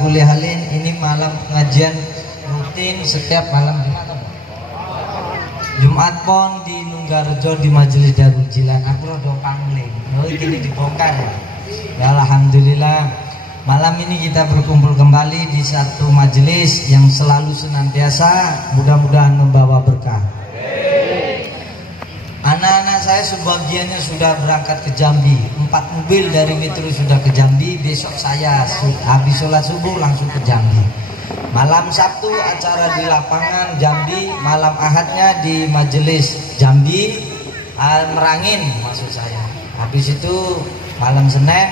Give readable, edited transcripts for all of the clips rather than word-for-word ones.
kulli halin, ini malam pengajian rutin setiap malam Jumat Pon di Nunggarjo di Majelis Darul Jilan. Aku rodo pangling. Oh, ini dibongkar ya. Ya alhamdulillah. Malam ini kita berkumpul kembali di satu majelis yang selalu senantiasa mudah-mudahan membawa berkah. Anak-anak saya sebagiannya sudah berangkat ke Jambi. 4 mobil dari Metro sudah ke Jambi. Besok saya habis sholat subuh langsung ke Jambi. Malam Sabtu acara di lapangan Jambi, malam Ahadnya di majelis Jambi, Merangin maksud saya. Habis itu malam Senin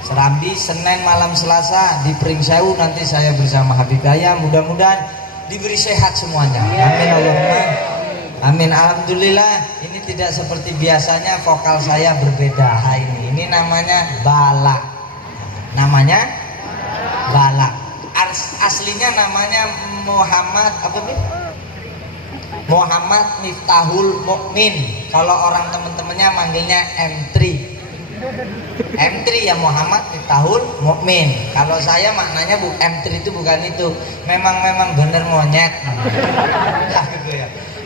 Serambi, Senin malam Selasa di Pringsewu nanti saya bersama Habib Daya. Mudah-mudahan diberi sehat semuanya. Amin Allahumma amin. Alhamdulillah ini tidak seperti biasanya, vokal saya berbeda hari ini. Ini namanya Bala. Namanya Bala. Aslinya namanya Muhammad apa nih? Muhammad Miftahul Mukmin. Kalau orang teman-temannya manggilnya M3. M3 ya, Muhammad Miftahul Mukmin. Kalau saya maknanya M3 itu bukan itu. Memang bener monyet.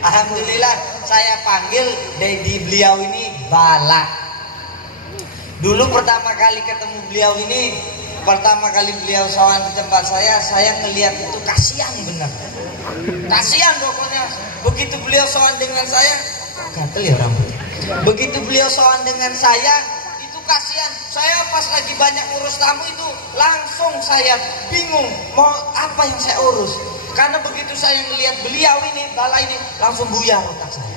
Alhamdulillah saya panggil di beliau ini Bala. Dulu pertama kali ketemu beliau ini, pertama kali beliau sowan di tempat saya ngelihat itu kasihan bener. Kasihan pokoknya. Begitu beliau sowan dengan saya, gatel ya rambutnya. Begitu beliau sowan dengan saya, itu kasihan. Saya pas lagi banyak urus tamu itu, langsung saya bingung mau apa yang saya urus. Karena begitu saya ngelihat beliau ini, Bala ini, langsung buyar otak saya.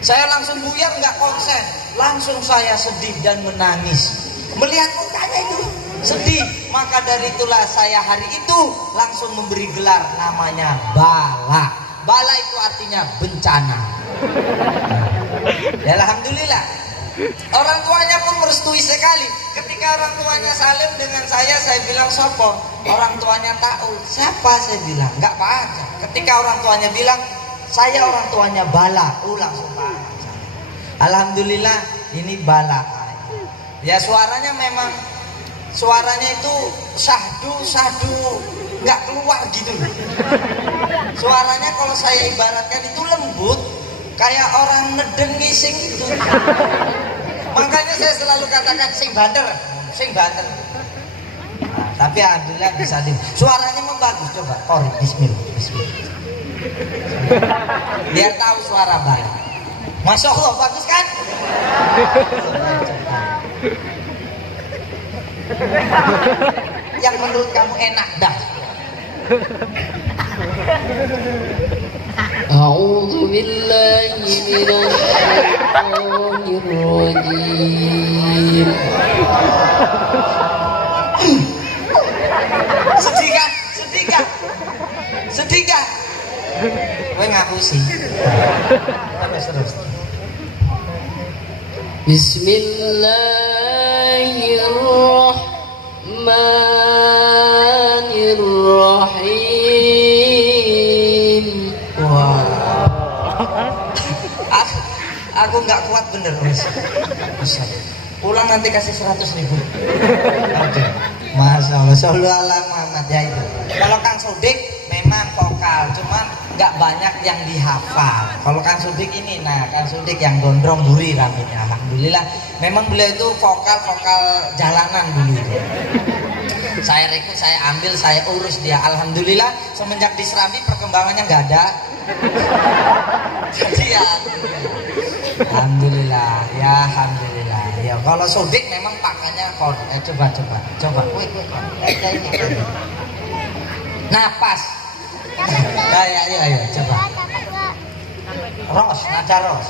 Saya langsung buyar, nggak konsen. Langsung saya sedih dan menangis. Melihat mukanya itu sedih. Maka dari itulah saya hari itu langsung memberi gelar namanya Bala. Bala itu artinya bencana. Ya alhamdulillah. Orang tuanya pun merestui sekali. Ketika orang tuanya salim dengan saya bilang sopo. Orang tuanya tahu siapa, saya bilang nggak apa-apa. Ketika orang tuanya bilang saya orang tuanya Bala, langsung paham. Alhamdulillah ini Bala. Ya suaranya memang itu sahdu nggak keluar gitu. Suaranya kalau saya ibaratkan itu lembut, kayak orang nedeng ngising gitu. Makanya saya selalu katakan sing banter. Nah, tapi alhamdulillah bisa suaranya memang bagus. Coba Kori, bismillah. Biar tahu suara baik. Masya Allah, bagus kan? Yang menurut kamu enak dah. A'udzu billahi minasyaitonir rajim. Sedih kan? Gue ngaku sih. Terus. Bismillahirrahmanirrahim. Wah. Aku nggak kuat bener Mas. Pulang nanti kasih 100.000. Masya Allah, shollu ala Muhammad ya itu. Kalau Kang Sodik memang vokal, cuman nggak banyak yang dihafal. Kalau Kang Sodik ini, Kang Sodik yang gondrong buri rambutnya. Alhamdulillah, memang beliau itu vokal jalanan dulu. Saya rekrut, saya ambil, saya urus dia. Alhamdulillah, semenjak di Serambi perkembangannya nggak ada. Jadi ya, alhamdulillah, ya alhamdulillah. Ya kalau Sodik memang pakainya coba. Wih, napas. Ayo, coba. Nada ros.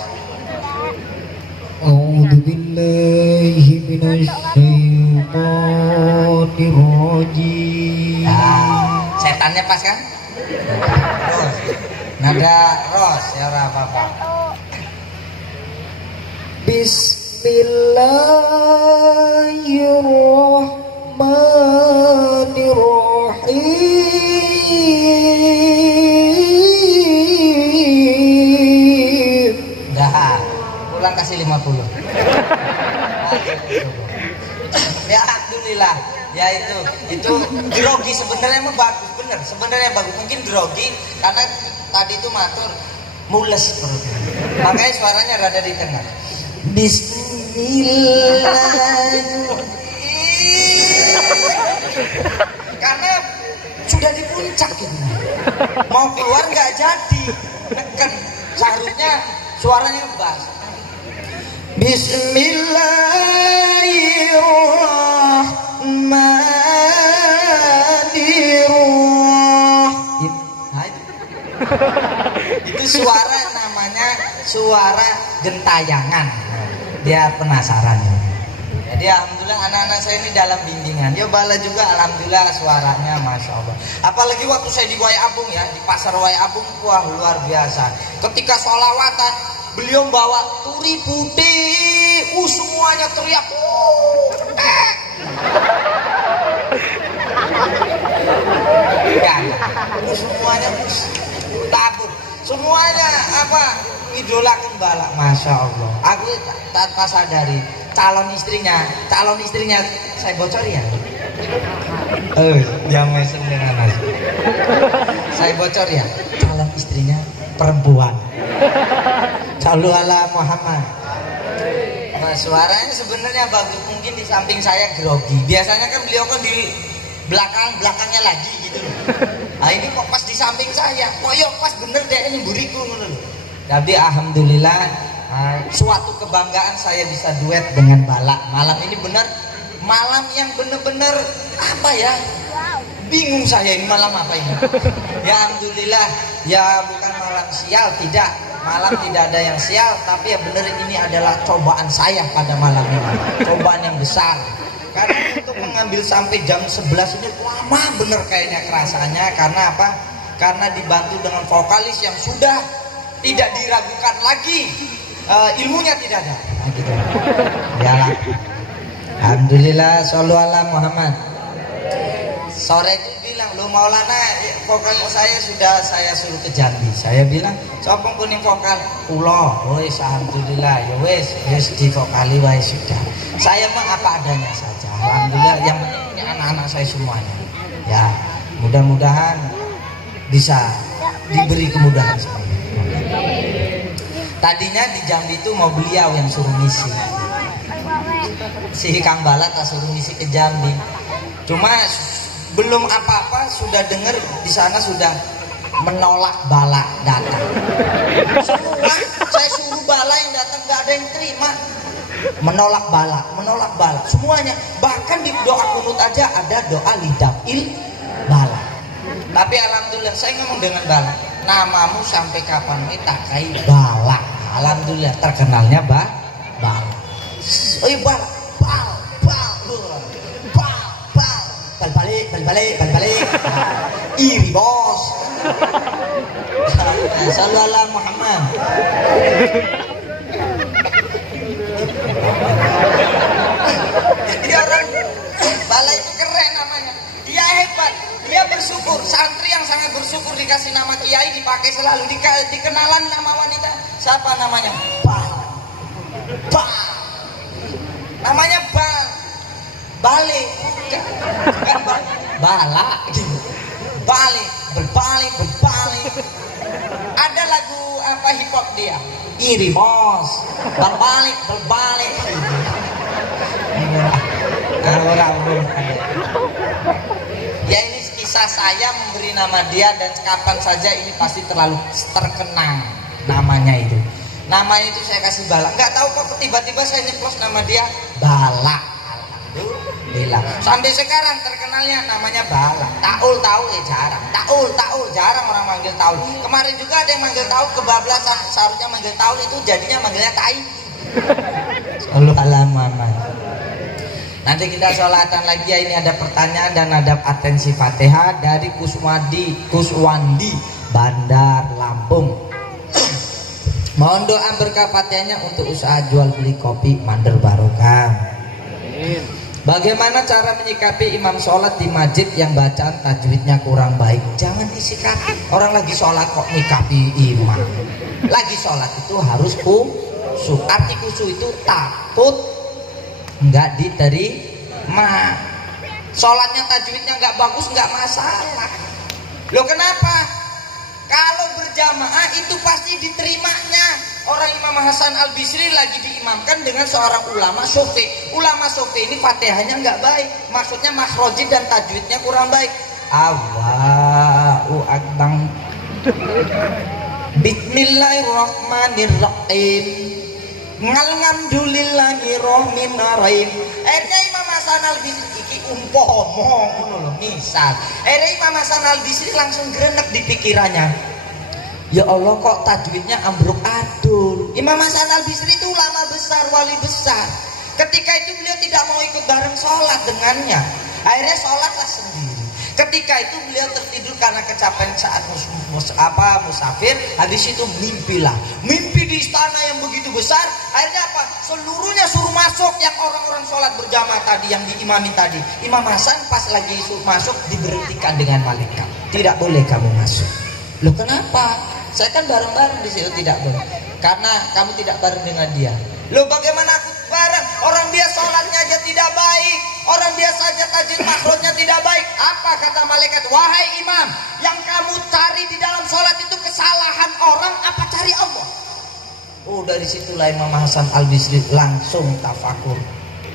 A'udzu billahi minasyaitonir rajim. Setannya pas kan? Ros. Nada ros ya ora apa-apa. Bismillahirrahmanirrahim. Dah, pulang kasih 50. Ya alhamdulillah. Ya itu grogi sebenarnya mah bagus, bener sebenarnya bagus. Mungkin grogi karena tadi itu matur mules perutnya, makanya suaranya rada di tengah. Bismillah. Karena sudah di puncak gitu, mau keluar nggak jadi, neken seharusnya suaranya bass. Bismillahirrahmanirrahim. Nah, itu suara namanya suara gentayangan. Dia penasaran ya. Jadi alhamdulillah anak-anak saya ini dalam bimbingan. Yo bala juga alhamdulillah suaranya masya Allah. Apalagi waktu saya di Wai Abung ya, di pasar Wai Abung, wah luar biasa. Ketika sholawatan beliau bawa turi putih, semuanya teriak. Semuanya tabur, semuanya apa idolakan bala, masya Allah. Aku tanpa sadari calon istrinya saya bocor ya. Jangan seneng anak. Saya bocor ya, calon istrinya perempuan. Sallu ala Muhammad. Nah, suaranya sebenarnya bagus, mungkin di samping saya grogi. Biasanya kan beliau kan di belakangnya lagi gitu loh. Nah ini kok pas di samping saya, kok yuk pas bener deh ini buriku gitu loh. Tapi alhamdulillah suatu kebanggaan saya bisa duet dengan Bala malam ini, benar malam yang bener-bener apa ya, bingung saya ini malam apa ini. Ya alhamdulillah ya, bukan malam sial, tidak, malam tidak ada yang sial, tapi ya bener ini adalah cobaan saya pada malam ini, cobaan yang besar. Karena untuk mengambil sampai jam 11 ini lama bener kayaknya kerasanya. Karena apa? Karena dibantu dengan vokalis yang sudah tidak diragukan lagi, ilmunya tidak ada. Nah, gitu. Ya, alhamdulillah, shollu ala Muhammad. Sore itu bilang, lo Maulana, vokal saya sudah saya suruh ke Jambi. Saya bilang, sopong kuning vokal, ulo, wes alhamdulillah, ya wes di vokali wes sudah. Saya mah apa adanya saja, alhamdulillah. Yang penting ini anak-anak saya semuanya. Ya, mudah-mudahan bisa diberi kemudahan semuanya. Tadinya di Jambi itu mau beliau yang suruh misi, si Kang Balat suruh misi ke Jambi. Cuma belum apa-apa sudah dengar di sana sudah menolak Bala datang. Semua saya suruh Bala yang datang nggak ada yang terima. Menolak Bala semuanya. Bahkan di doa kunut aja ada doa lidafil Bala. Tapi alhamdulillah saya ngomong dengan Bala, namamu sampai kapan tak kai Bala. Alhamdulillah terkenalnya Bala. Bala, balik. Iri bos. Sallu ala Muhammad. Jadi orang Bala itu keren namanya. Dia hebat. Dia bersyukur. Santri yang sangat bersyukur dikasih nama kiai, dipakai selalu. Dikenalan nama wanita. Siapa namanya? Bal. Namanya Bal. Balik. Bala. Balik. Berbalik. Ada lagu apa hip hop dia? Iri bos. Berbalik. Ya ini kisah saya memberi nama dia, dan kapan saja ini pasti terlalu terkenang namanya itu. Namanya itu saya kasih Bala. Nggak tahu kok tiba-tiba saya nyeplos nama dia Bala. Alhamdulillah. Sampai sekarang terkenalnya namanya Bala. Taul jarang. Taul jarang orang manggil Taul. Kemarin juga ada yang manggil Taul kebablasan. Seharusnya manggil Taul itu jadinya manggilnya Tai. Sallu ala Muhammad. Nanti kita sholatan lagi ya. Ini ada pertanyaan dan ada atensi Fatihah dari Kuswandi Bandar Lampung. Mohon doa berkah Fatihahnya untuk usaha jual beli kopi Mandar Barokah. Bagaimana cara menyikapi imam sholat di masjid yang bacaan tajwidnya kurang baik? Jangan disikapi. Orang lagi sholat kok nyikapi imam. Lagi sholat itu harus khusyuk. Arti khusyuk itu takut nggak diterima. sholatnya tajwidnya nggak bagus nggak masalah. Loh kenapa? Kalau berjamaah itu pasti diterimanya. Orang Imam Hasan Al-Bisri lagi diimamkan dengan seorang ulama Syafi'i. Ulama Syafi'i ini Fatihahnya nggak baik, maksudnya makhrajnya dan tajwidnya kurang baik. Allahu akbar. Bismillahirrahmanirrahim. Alhamdulillahirrahmanirrahim. Akhirnya Imam Hasan Al-Bisri iki umpomo ngono lho misal. Akhirnya Imam Hasan Al-Bisri langsung grenek di pikirannya. Ya Allah kok tajwidnya ambruk adul. Imam Hasan Al-Bisri itu ulama besar, wali besar. Ketika itu beliau tidak mau ikut bareng sholat dengannya. Akhirnya sholatlah sendiri. Ketika itu beliau tertidur karena kecapean saat musafir. Habis itu mimpilah. Mimpi di istana yang begitu besar. Akhirnya apa? Seluruhnya suruh masuk yang orang-orang sholat berjamaah tadi, yang diimami tadi. Imam Hasan pas lagi suruh masuk diberhentikan dengan malaikat. Tidak boleh kamu masuk. Loh kenapa? Saya kan bareng-bareng di situ. Tidak boleh. Karena kamu tidak bareng dengan dia. Loh bagaimana aku bareng? Orang dia sholatnya aja tidak baik. Orang dia saja tajwid makhrajnya tidak baik. Apa kata malaikat? Wahai imam, yang kamu cari di dalam sholat itu kesalahan orang apa cari Allah? Oh dari situlah Imam Hasan Al-Bisri langsung tafakur.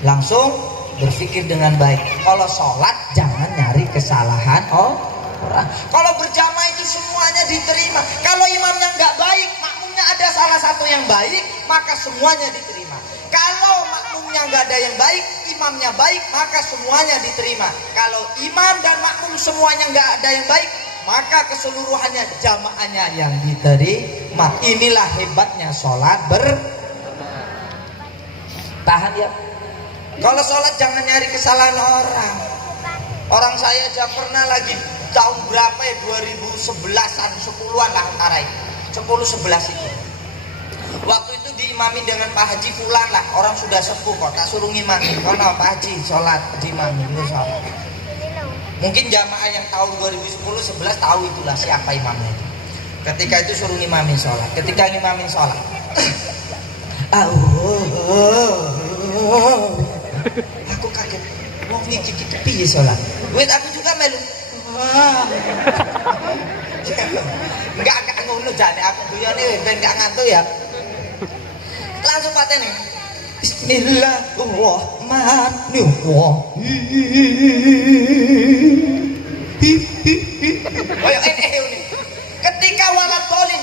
Langsung berpikir dengan baik. Kalau sholat jangan nyari kesalahan orang. Kalau berjamaah itu semuanya diterima. Kalau imamnya nggak baik, makmumnya ada salah satu yang baik, maka semuanya diterima. Kalau makmumnya nggak ada yang baik, imamnya baik, maka semuanya diterima. Kalau imam dan makmum semuanya nggak ada yang baik, maka keseluruhannya jamaahnya yang diterima. Inilah hebatnya sholat tahan ya. Kalau sholat jangan nyari kesalahan orang. Orang saya aja pernah lagi tahun berapa ya, 2011-an, 10-an lah antara itu, 10-11 itu. Waktu itu diimami dengan Pak Haji Fulan lah, orang sudah sepuh kok, tak suruh ngimami. Kalau Pak Haji sholat, diimami, sholat. Mungkin jamaah yang tahun 2010-11 tahu itulah siapa imamnya. Ketika itu suruh ngimamin sholat. Ketika ngimamin sholat, aku kaget. Wong iki piye sholat? Wait aku juga melu. Enggak ngono jane aku guyone ben gak ngantuk ya. Langsung patene. Bismillahirrahmanirrahim. Kayak ini. Ketika waladolin,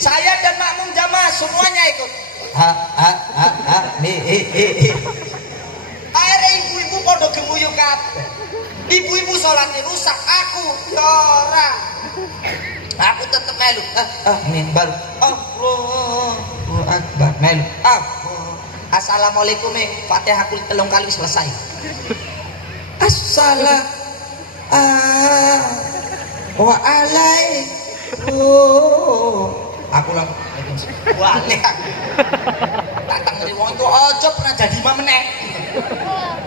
saya dan makmum jamaah semuanya ikut. Akhirnya ibu-ibu pada gemuyu kabeh. Ibu-ibu sholatnya rusak, aku ora. Aku tetep melu. Mimbar. Allahu akbar. Melu. Assalamualaikum. Fatihah kul 3 kali selesai. Assalamualaikum. Aku langsung balik aku. Datang dari wong itu ojo pernah jadi imam meneh.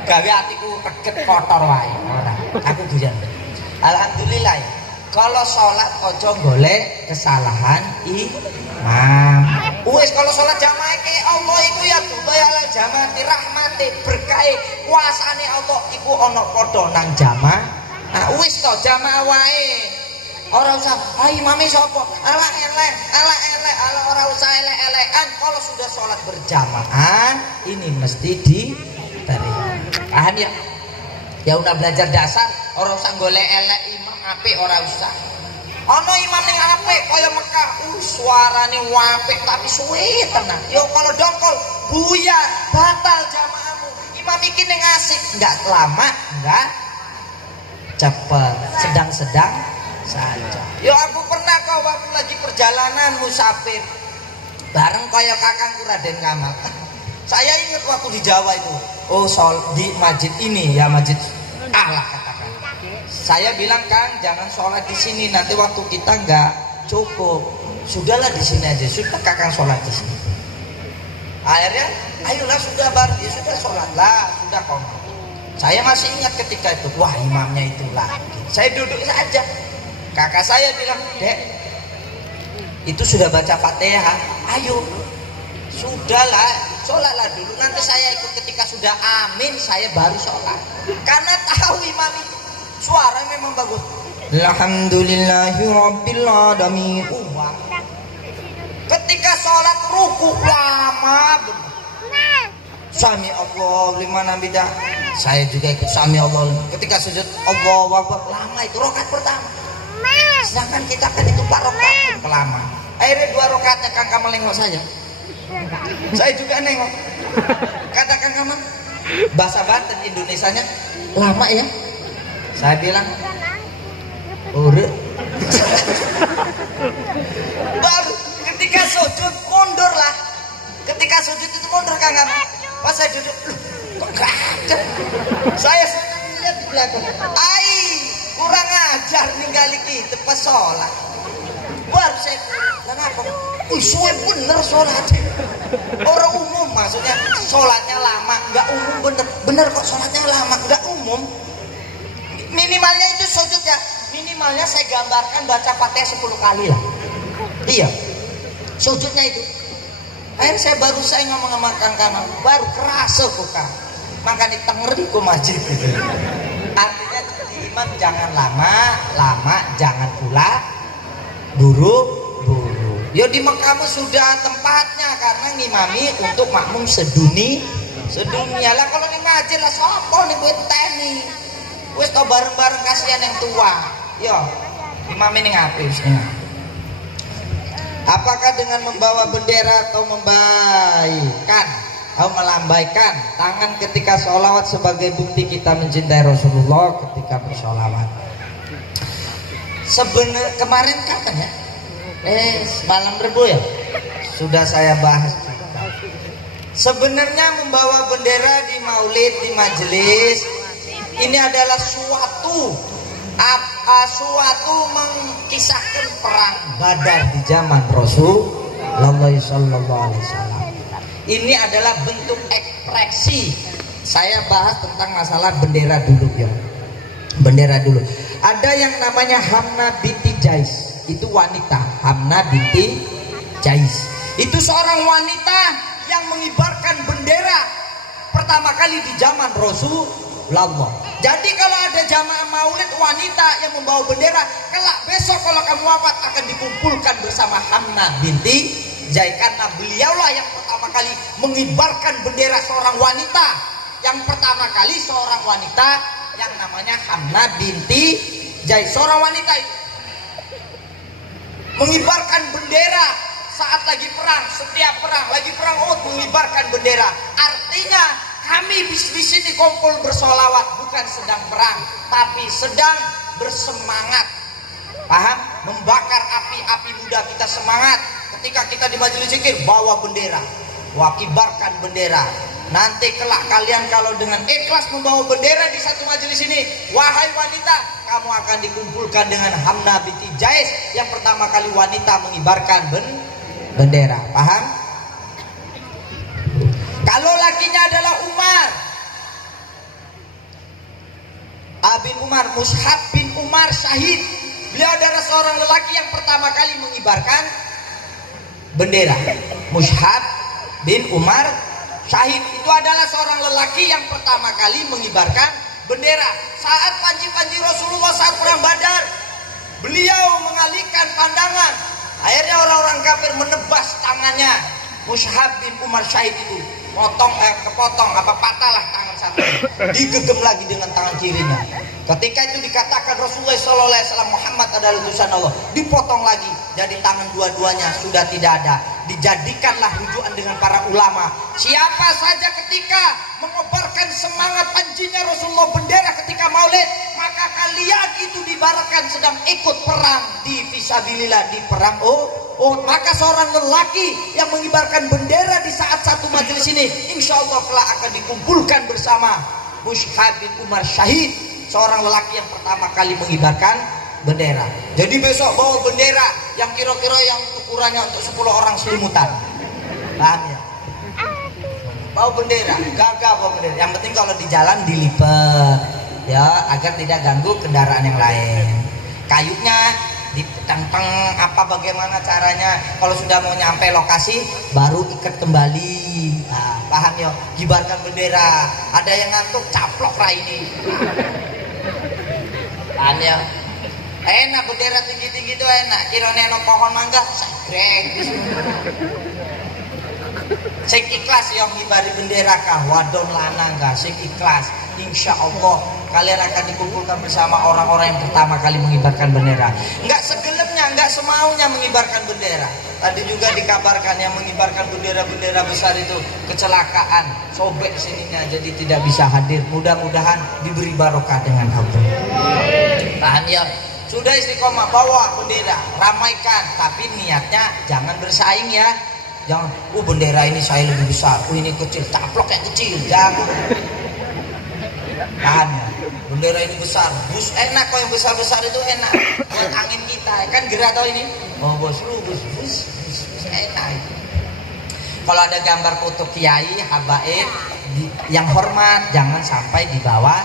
Gawe atiku reget kotor wae ora. Aku guyon. Alhamdulillah. Kalau sholat ojo golek kesalahan imam. Wis kalau sholat jamaah ke Allah iku ya bayal jamaah rahmati berkahe kuasane Allah iku ana padha nang jamaah. Nah wis to jamaah wae. Ora usah, imame sapa? Ala elek, ora usah elek-elekan. Kalau sudah sholat berjamaah, ini mesti diterima. Paham ya? Ya udah belajar dasar, ora usah golek elek imam apik ora usah. Ana imam ning apik kaya Mekah, suarane apik tapi suwe tenan. Yo kalau dongkol buya, batal jamaahmu. Imam iki ning asik, enggak lama, enggak cepet, sedang-sedang saja. Yo aku pernah kok waktu lagi perjalanan musafir bareng kaya kakangku Raden Kamal. Saya ingat waktu di Jawa itu, di masjid ini ya, masjid Allah katakan. Saya bilang Kang jangan sholat di sini, nanti waktu kita nggak cukup. Sudahlah di sini aja, sudah kakang sholat di sini. Akhirnya, ayolah sudah bareng, ya sudah sholatlah, sudah kok. Saya masih ingat ketika itu, wah imamnya itulah. Saya duduk saja. Kakak saya bilang, Dek, itu sudah baca Fatihah, ayo, sudahlah, sholatlah dulu, nanti saya ikut. Ketika sudah amin saya baru sholat, karena tahu imam itu suara memang bagus. Alhamdulillahirabbil alamin. Ketika sholat ruku lama benar. Sami Allah liman hamidah, saya juga ikut sami Allah. Ketika sujud Allahu Akbar lama, itu rakaat pertama. Sedangkan kita kan itu 4 rakaat lama. Akhirnya 2 rakaatnya Kang Kamal nengok saja. Saya juga nengok. Kata Kang Kamal, bahasa Banten Indonesianya lama ya. Saya bilang, udah. Baru ketika sujud mundur lah. Ketika sujud itu mundur Kang Kamal. Pas saya duduk, kok gak ada. Saya sudah lihat di belakang. Kurang ajar ninggali kita pas sholat. Baru saya kenapa? Suwe bener sholatnya. Orang umum maksudnya sholatnya lama, nggak umum bener kok sholatnya lama, nggak umum. Minimalnya itu sujud ya. Minimalnya saya gambarkan baca Fatihah 10 kali lah. Iya, sujudnya itu. Akhirnya saya ngomong sama Kang Kamal, baru kerasa kok Kang. Makanya tengeri ku masjid gitu. Artinya imam jangan lama, jangan pula buru-buru. Ya di Mekah sudah tempatnya, karena ngimami untuk makmum sedunia lah. Kalau nih ngaji lah sopo nih buat teni. Wes tau bareng-bareng kasihan yang tua. Yo, imam ini ngapain sih? Apakah dengan membawa bendera atau melambaikan tangan ketika sholawat sebagai bukti kita mencintai Rasulullah ketika bersholawat? Sebenarnya kemarin kapan ya? Malam Rebo ya? Sudah saya bahas. Sebenarnya membawa bendera di maulid, di majelis, ini adalah suatu mengkisahkan perang Badar di zaman Rasulullah sallallahu alaihi wasallam. Ini adalah bentuk ekspresi. Saya bahas tentang masalah bendera dulu ya. Bendera dulu. Ada yang namanya Hamna binti Jais. Itu wanita, Hamna binti Jais. Itu seorang wanita yang mengibarkan bendera pertama kali di zaman Rasulullah. Jadi kalau ada jamaah maulid wanita yang membawa bendera, kelak besok kalau kamu wafat akan dikumpulkan bersama Hamna binti Jais, karena beliaulah yang pertama kali mengibarkan bendera, seorang wanita yang pertama kali, seorang wanita yang namanya Hamna binti Jais. Seorang wanita itu mengibarkan bendera saat lagi perang, setiap perang, lagi perang mengibarkan bendera. Artinya kami di sini kumpul bersolawat bukan sedang perang, tapi sedang bersemangat. Paham? Membakar api-api muda kita, semangat. Ketika kita di majelis zikir, bawa bendera, kibarkan bendera. Nanti kelak kalian kalau dengan ikhlas membawa bendera di satu majelis ini, wahai wanita, kamu akan dikumpulkan dengan Hamna binti Jais yang pertama kali wanita mengibarkan bendera. Paham? Kalau lakinya adalah Umar bin Umar, Mus'hab bin Umar syahid. Beliau adalah seorang lelaki yang pertama kali mengibarkan bendera. Mus'hab bin Umar syahid itu adalah seorang lelaki yang pertama kali mengibarkan bendera. Saat panji-panji Rasulullah saat perang Badar, beliau mengalihkan pandangan. Akhirnya orang-orang kafir menebas tangannya Mus'hab bin Umar syahid itu. Kepotong patahlah tangan satu, digegem lagi dengan tangan kirinya. Ketika itu dikatakan Rasulullah SAW Muhammad adalah utusan Allah, dipotong lagi, jadi tangan dua-duanya sudah tidak ada. Dijadikanlah rujukan dengan para ulama. Siapa saja ketika mengobarkan semangat panjinya Rasulullah bendera ketika maulid, maka kalian itu diibaratkan sedang ikut perang di fisabilillah, di perang maka seorang lelaki yang mengibarkan bendera di saat satu majelis ini, insya Allah kelak akan dikumpulkan bersama Mus'hab bin Umar syahid, seorang lelaki yang pertama kali mengibarkan bendera. Jadi besok bawa bendera yang kira-kira yang ukurannya untuk 10 orang selimutan. Paham ya? Bawa bendera, gagah bawa bendera. Yang penting kalau di jalan dilipat ya, agar tidak ganggu kendaraan yang lain. Kayunya ditenteng apa bagaimana caranya. Kalau sudah mau nyampe lokasi baru ikat kembali. Nah, paham ya? Kibarkan bendera. Ada yang ngantuk caplok lah ini. Paham ya? Enak bendera tinggi-tinggi itu enak. Kira neno pohon mangga segrek. Sing ikhlas yang ngibari bendera kah wadon lanang kah sing ikhlas, insya Allah kalian akan dikumpulkan bersama orang-orang yang pertama kali mengibarkan bendera. Enggak segelepnya, enggak semaunya mengibarkan bendera. Tadi juga dikabarkan yang mengibarkan bendera-bendera besar itu kecelakaan, sobek sininya jadi tidak bisa hadir. Mudah-mudahan diberi barokah dengan Allah. Paham ya? Sudah istiqomah bawa bendera, ramaikan, tapi niatnya jangan bersaing ya. Jangan, bendera ini saya lebih besar, ini kecil, caplok yang kecil, jangan. Kan, bendera ini besar, bus enak kok yang besar-besar itu enak. Buat angin kita, kan gerah tau ini. Oh bos, bus enak. Kalau ada gambar foto kiai, habaib yang hormat, jangan sampai di bawah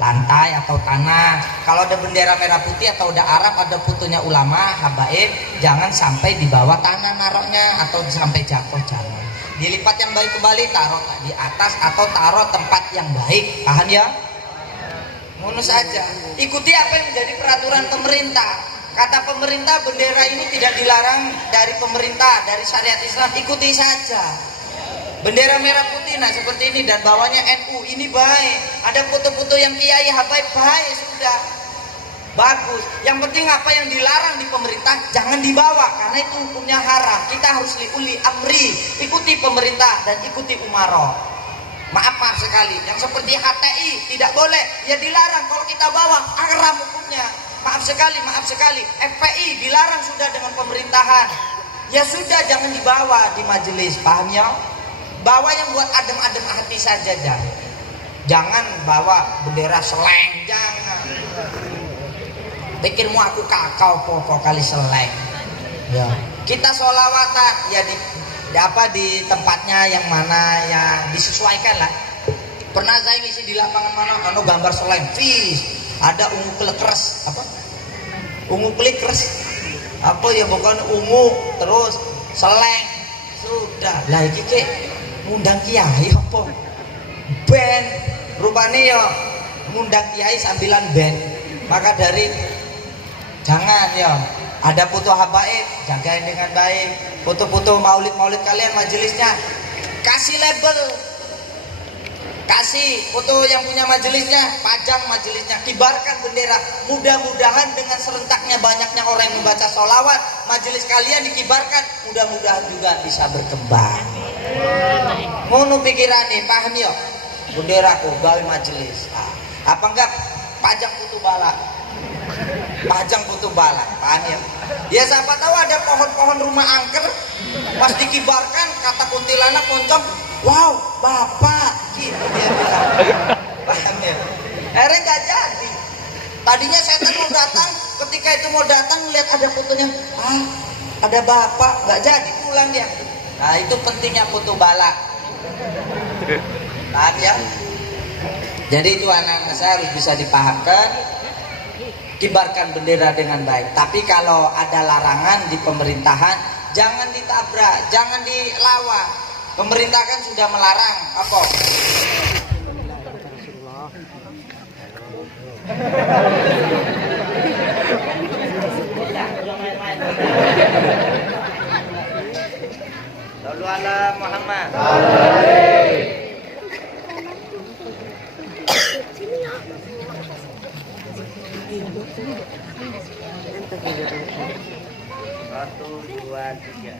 lantai atau tanah. Kalau ada bendera merah putih atau udah Arab ada fotonya ulama habaib, jangan sampai di bawah tanah naruhnya atau sampai jatuh, jangan. Dilipat yang baik kembali, taruh di atas atau taruh tempat yang baik. Paham ya? Ngono saja. Ikuti apa yang menjadi peraturan pemerintah. Kata pemerintah bendera ini tidak dilarang dari pemerintah, dari syariat Islam, ikuti saja. Bendera merah putih nah seperti ini dan bawahnya NU, ini baik. Ada foto-foto yang kiai habaib, baik, sudah bagus. Yang penting apa yang dilarang di pemerintah jangan dibawa karena itu hukumnya haram. Kita harus liuli amri, ikuti pemerintah dan ikuti umaro. Maaf sekali, yang seperti HTI tidak boleh, ya dilarang. Kalau kita bawa haram hukumnya. Maaf sekali, FPI dilarang sudah dengan pemerintahan. Ya sudah, jangan dibawa di majelis, paham ya? Bawa yang buat adem-adem hati saja, jangan bawa bendera seleng, jangan. Pikirmu aku kakao pokok kali seleng. Ya. Kita sholawatan ya di tempatnya yang mana ya disesuaikan lah. Pernah saya ngisi di lapangan mana, gambar seleng, fish, ada ungu klekres, apa? Ungu klekres, apa ya bukan ungu terus seleng, sudah. Lah iki ke ngundang kiai apa band rupanya ya ngundang kiai sambilan band. Maka dari jangan ya ada foto habaib jagain dengan baik, foto-foto maulid kalian majelisnya kasih label, kasih foto yang punya majelisnya, pajang majelisnya, kibarkan bendera. Mudah-mudahan dengan serentaknya banyaknya orang yang membaca sholawat, majelis kalian dikibarkan, mudah-mudahan juga bisa berkembang. Ngono pikirane, paham ya? Bendera kok gawe majelis. Apa enggak pajang putu balak? Pajang putu balak, paham ya? Ya siapa tahu ada pohon-pohon rumah angker pas dikibarkan kata kuntilanak moncong, wow, bapak, gitu dia bilang. Paham ya? Akhirnya nggak jadi. Tadinya setan mau datang, ketika itu mau datang lihat ada fotonya, ada bapak, nggak jadi pulang dia. Nah itu pentingnya foto balak. Paham ya? Jadi itu anak-anak saya harus bisa dipahamkan. Kibarkan bendera dengan baik. Tapi kalau ada larangan di pemerintahan, jangan ditabrak, jangan dilawan. Pemerintah kan sudah melarang apa? Lalu ala Muhammad. Satu, dua, tiga.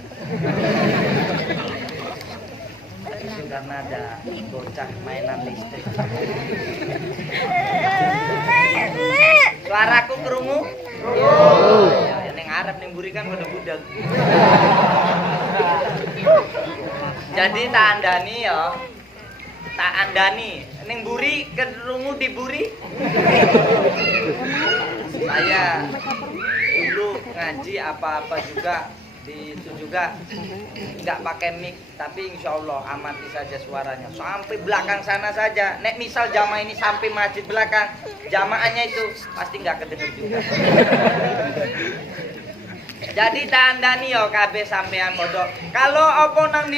Itu karena ada bocah mainan listrik. Suaraku kerungu? Ya, yang Arab ning buri kan pada budak. Jadi tak andani ya. Tak andani ning buri kerungu di buri. Saya dulu ngaji apa-apa juga di itu juga nggak pakai mic, tapi insya Allah amati saja suaranya sampai belakang sana saja. Nek misal jamaah ini sampai masjid belakang, jamaahnya itu pasti nggak kedenger juga. Jadi tandani yo kabeh sampean bodoh. Kalau apa nang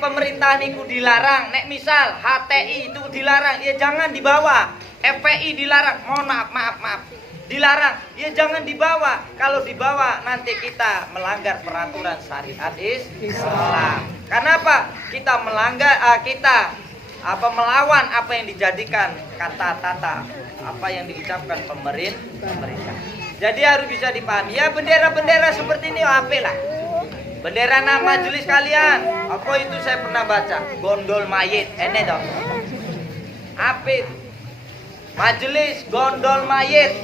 pemerintahan iku dilarang, nek misal HTI itu dilarang, ya jangan dibawa. FPI dilarang, mohon maaf. Dilarang, ya jangan dibawa. Kalau dibawa nanti kita melanggar peraturan syariat Islam. Kenapa? Kita melanggar, melawan apa yang dijadikan kata-kata, apa yang diucapkan pemerintah. Jadi harus bisa dipahami. Ya bendera-bendera seperti ini apa lah. Bendera nama majelis kalian. Apa itu saya pernah baca? Gondol mayit. Ini dong. Apa itu? Majelis gondol mayit.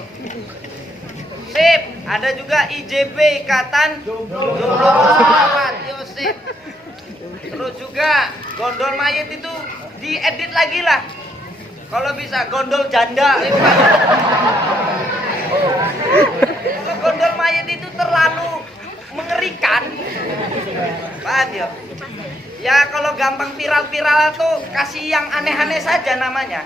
Sip, ada juga IJB Ikatan Jomblo Pesawat. Yo sip. Terus juga gondol mayit itu diedit lagi lah. Kalau bisa gondol janda. Kalau gondol mayit itu terlalu mengerikan. Paham ya? Ya kalau gampang viral-viral tuh kasih yang aneh-aneh saja namanya.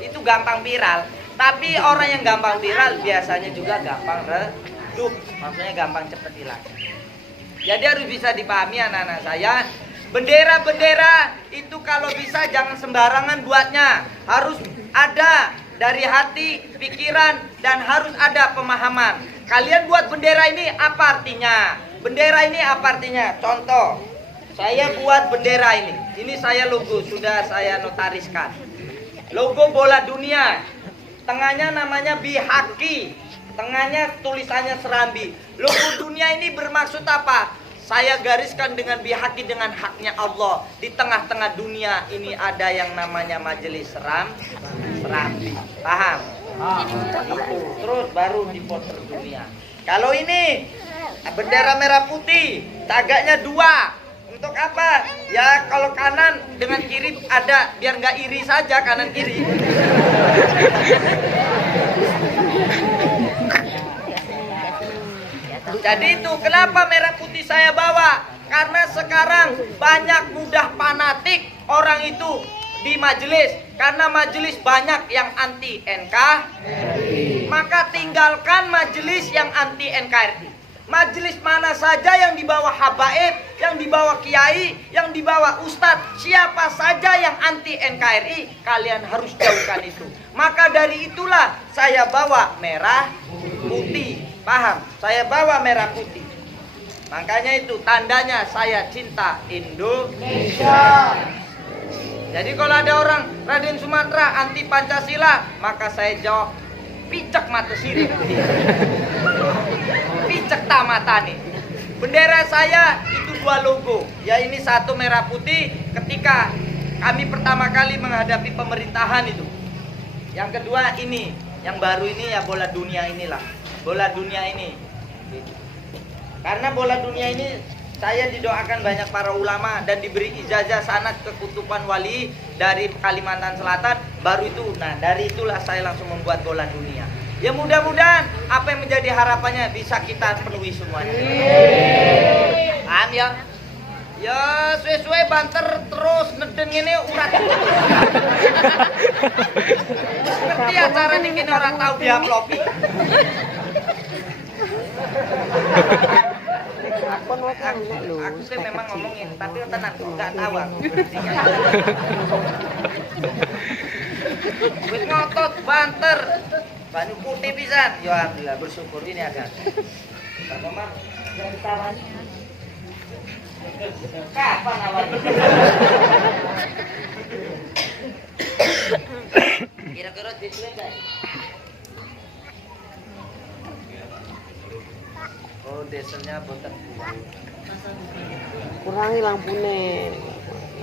Itu gampang viral. Tapi orang yang gampang viral biasanya juga gampang redup. Maksudnya gampang cepat hilang. Jadi harus bisa dipahami anak-anak saya. Bendera-bendera itu kalau bisa jangan sembarangan buatnya. Harus ada dari hati, pikiran, dan harus ada pemahaman. Kalian buat bendera ini apa artinya? Bendera ini apa artinya? Contoh, saya buat bendera ini. Ini saya logo, sudah saya notariskan. Logo bola dunia. Tengahnya namanya Bihaki. Tengahnya tulisannya Serambi. Logo dunia ini bermaksud apa? Saya gariskan dengan bihaki, dengan haknya Allah. Di tengah-tengah dunia ini ada yang namanya majelis Serambi. Paham? Terus baru di poster dunia. Kalau ini bendera merah putih, tagaknya 2. Untuk apa? Ya kalau kanan dengan kiri ada, biar nggak iri saja kanan kiri. Jadi itu kenapa merah putih saya bawa? Karena sekarang banyak mudah fanatik orang itu di majelis. Karena majelis banyak yang anti NKRI. Maka tinggalkan majelis yang anti NKRI. Majelis mana saja yang dibawa habaib, yang dibawa kiai, yang dibawa ustadz, siapa saja yang anti NKRI, kalian harus jauhkan itu. Maka dari itulah saya bawa merah putih. Paham? Saya bawa merah putih. Makanya itu tandanya saya cinta Indonesia. Jadi kalau ada orang Raden Sumatera anti Pancasila, maka saya jawab picek mata sirik. Picek mata nih. Bendera saya itu 2 logo. Ya ini 1 merah putih ketika kami pertama kali menghadapi pemerintahan itu. Yang kedua ini, yang baru ini ya bola dunia inilah. Bola dunia ini. Karena bola dunia ini saya didoakan banyak para ulama dan diberi ijazah sanad ke Kutuban Wali dari Kalimantan Selatan. Baru itu, nah dari itulah saya langsung membuat bola dunia. Ya mudah-mudahan apa yang menjadi harapannya bisa kita penuhi semuanya. Paham ya? Ya suwe-suwe banter terus neden ini urat. Ngerti ya cara bikin orang tahu dia plopi. Aku sih memang ngomongin, tapi tenang, nggak tahu aku. Wis ngotot banter, banyu putih pisan. Ya alhamdulillah bersyukur ini ada. Pak Komar, jangan ditawan. Kapan awalnya? Kira-kira disuwe enggak? Oh, dieselnya boten kuat. Kurangi lampunya.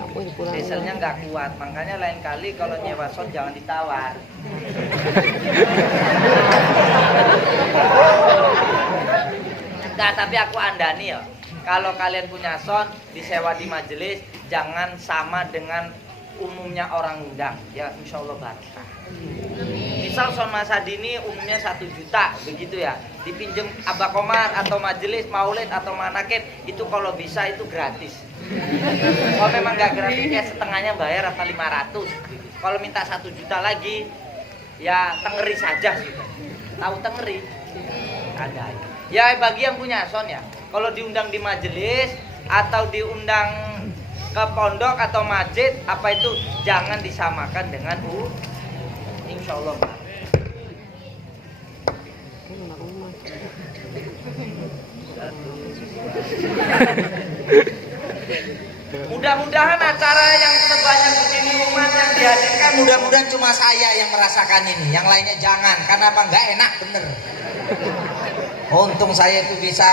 Lampu dikurangi. Dieselnya nggak kuat, makanya lain kali kalau nyewa son jangan ditawar. Enggak, tapi aku andani ya. Kalau kalian punya son disewa di majelis, jangan sama dengan umumnya orang undang. Ya insya Allah barokah. Misal Son Masadi ini umumnya 1 juta begitu ya, dipinjem Abah Komar atau majelis maulid atau manakib, itu kalau bisa itu gratis. Kalau memang nggak gratis ya setengahnya bayar atau 500 gitu. Kalau minta 1 juta lagi ya tengeri saja gitu. Tahu tengeri? Ada ya. Bagi yang punya Son ya, kalau diundang di majelis atau diundang ke pondok atau masjid apa itu jangan disamakan dengan insya Allah Pak. Mudah-mudahan acara yang sebanyak begini umat yang dihadirkan, mudah-mudahan cuma saya yang merasakan ini, yang lainnya jangan. Karena apa? Nggak enak bener. Untung saya itu bisa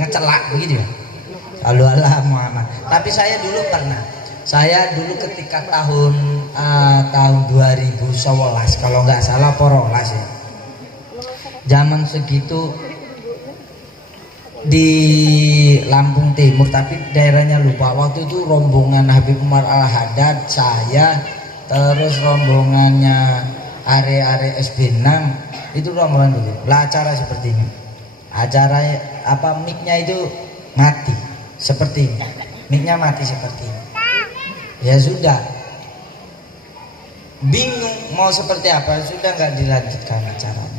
ngecelak begitu ya. Allah Muhammad. Tapi saya dulu pernah. Saya dulu ketika tahun 2011 kalau nggak salah porolas ya. Zaman segitu di Lampung Timur, tapi daerahnya lupa. Waktu itu rombongan Habib Umar Al-Haddad, saya, terus rombongannya Are SB6, itu rombongan dulu. Lah acara seperti ini. Acara mic-nya itu mati seperti ini. Mic-nya mati seperti ini. Ya sudah. Bingung mau seperti apa, sudah nggak dilanjutkan acaranya.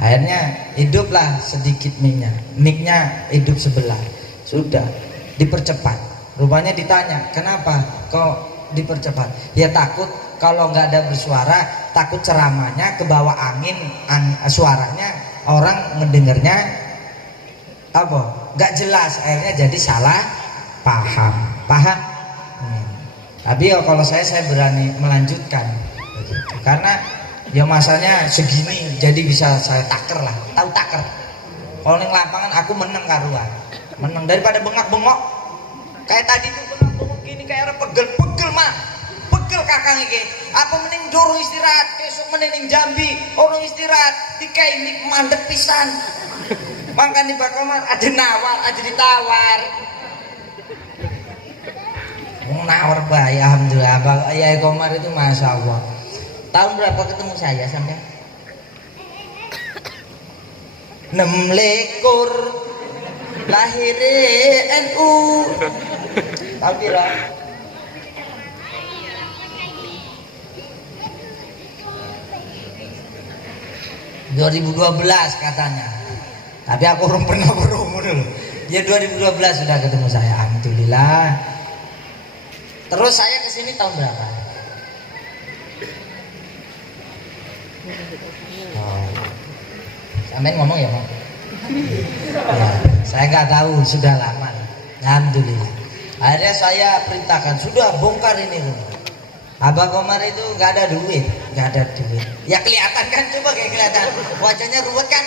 Akhirnya hiduplah sedikit mic-nya hidup sebelah. Sudah dipercepat. Rupanya ditanya, kenapa kok dipercepat? Ya takut kalau nggak ada bersuara, takut ceramahnya kebawa angin, suaranya orang mendengarnya nggak jelas. Akhirnya jadi salah paham. Tapi ya kalau saya berani melanjutkan begitu. Karena ya masanya segini, jadi bisa saya taker lah. Tahu taker? Kalau yang lapangan aku menang karuan, menang daripada bengak-bengok. Kayak tadi tuh bengak-bengok gini kayak orang pegel mah, pegel kakang iki. Apa mending doro istirahat, besok mending Jambi, orang istirahat, dikai mik mandek pisan. Mangkan di Pak Komar aja nawar, aja ditawar. Nawar baik, alhamdulillah. Pak Yai Komar itu masya Allah. Tahun berapa ketemu saya sampai? 6 lekor lahir NU. Tahu kira? ...2012 katanya. Tapi aku belum pernah berumur dulu. Ya 2012 sudah ketemu saya, alhamdulillah. Terus saya kesini tahun berapa? Sampai ngomong ya, Bang? Ya, saya nggak tahu, sudah lama. Alhamdulillah. Akhirnya saya perintahkan, sudah bongkar ini rumah. Abah Komar itu nggak ada duit. Ya kelihatan kan, coba kayak kelihatan. Wajahnya ruwet kan?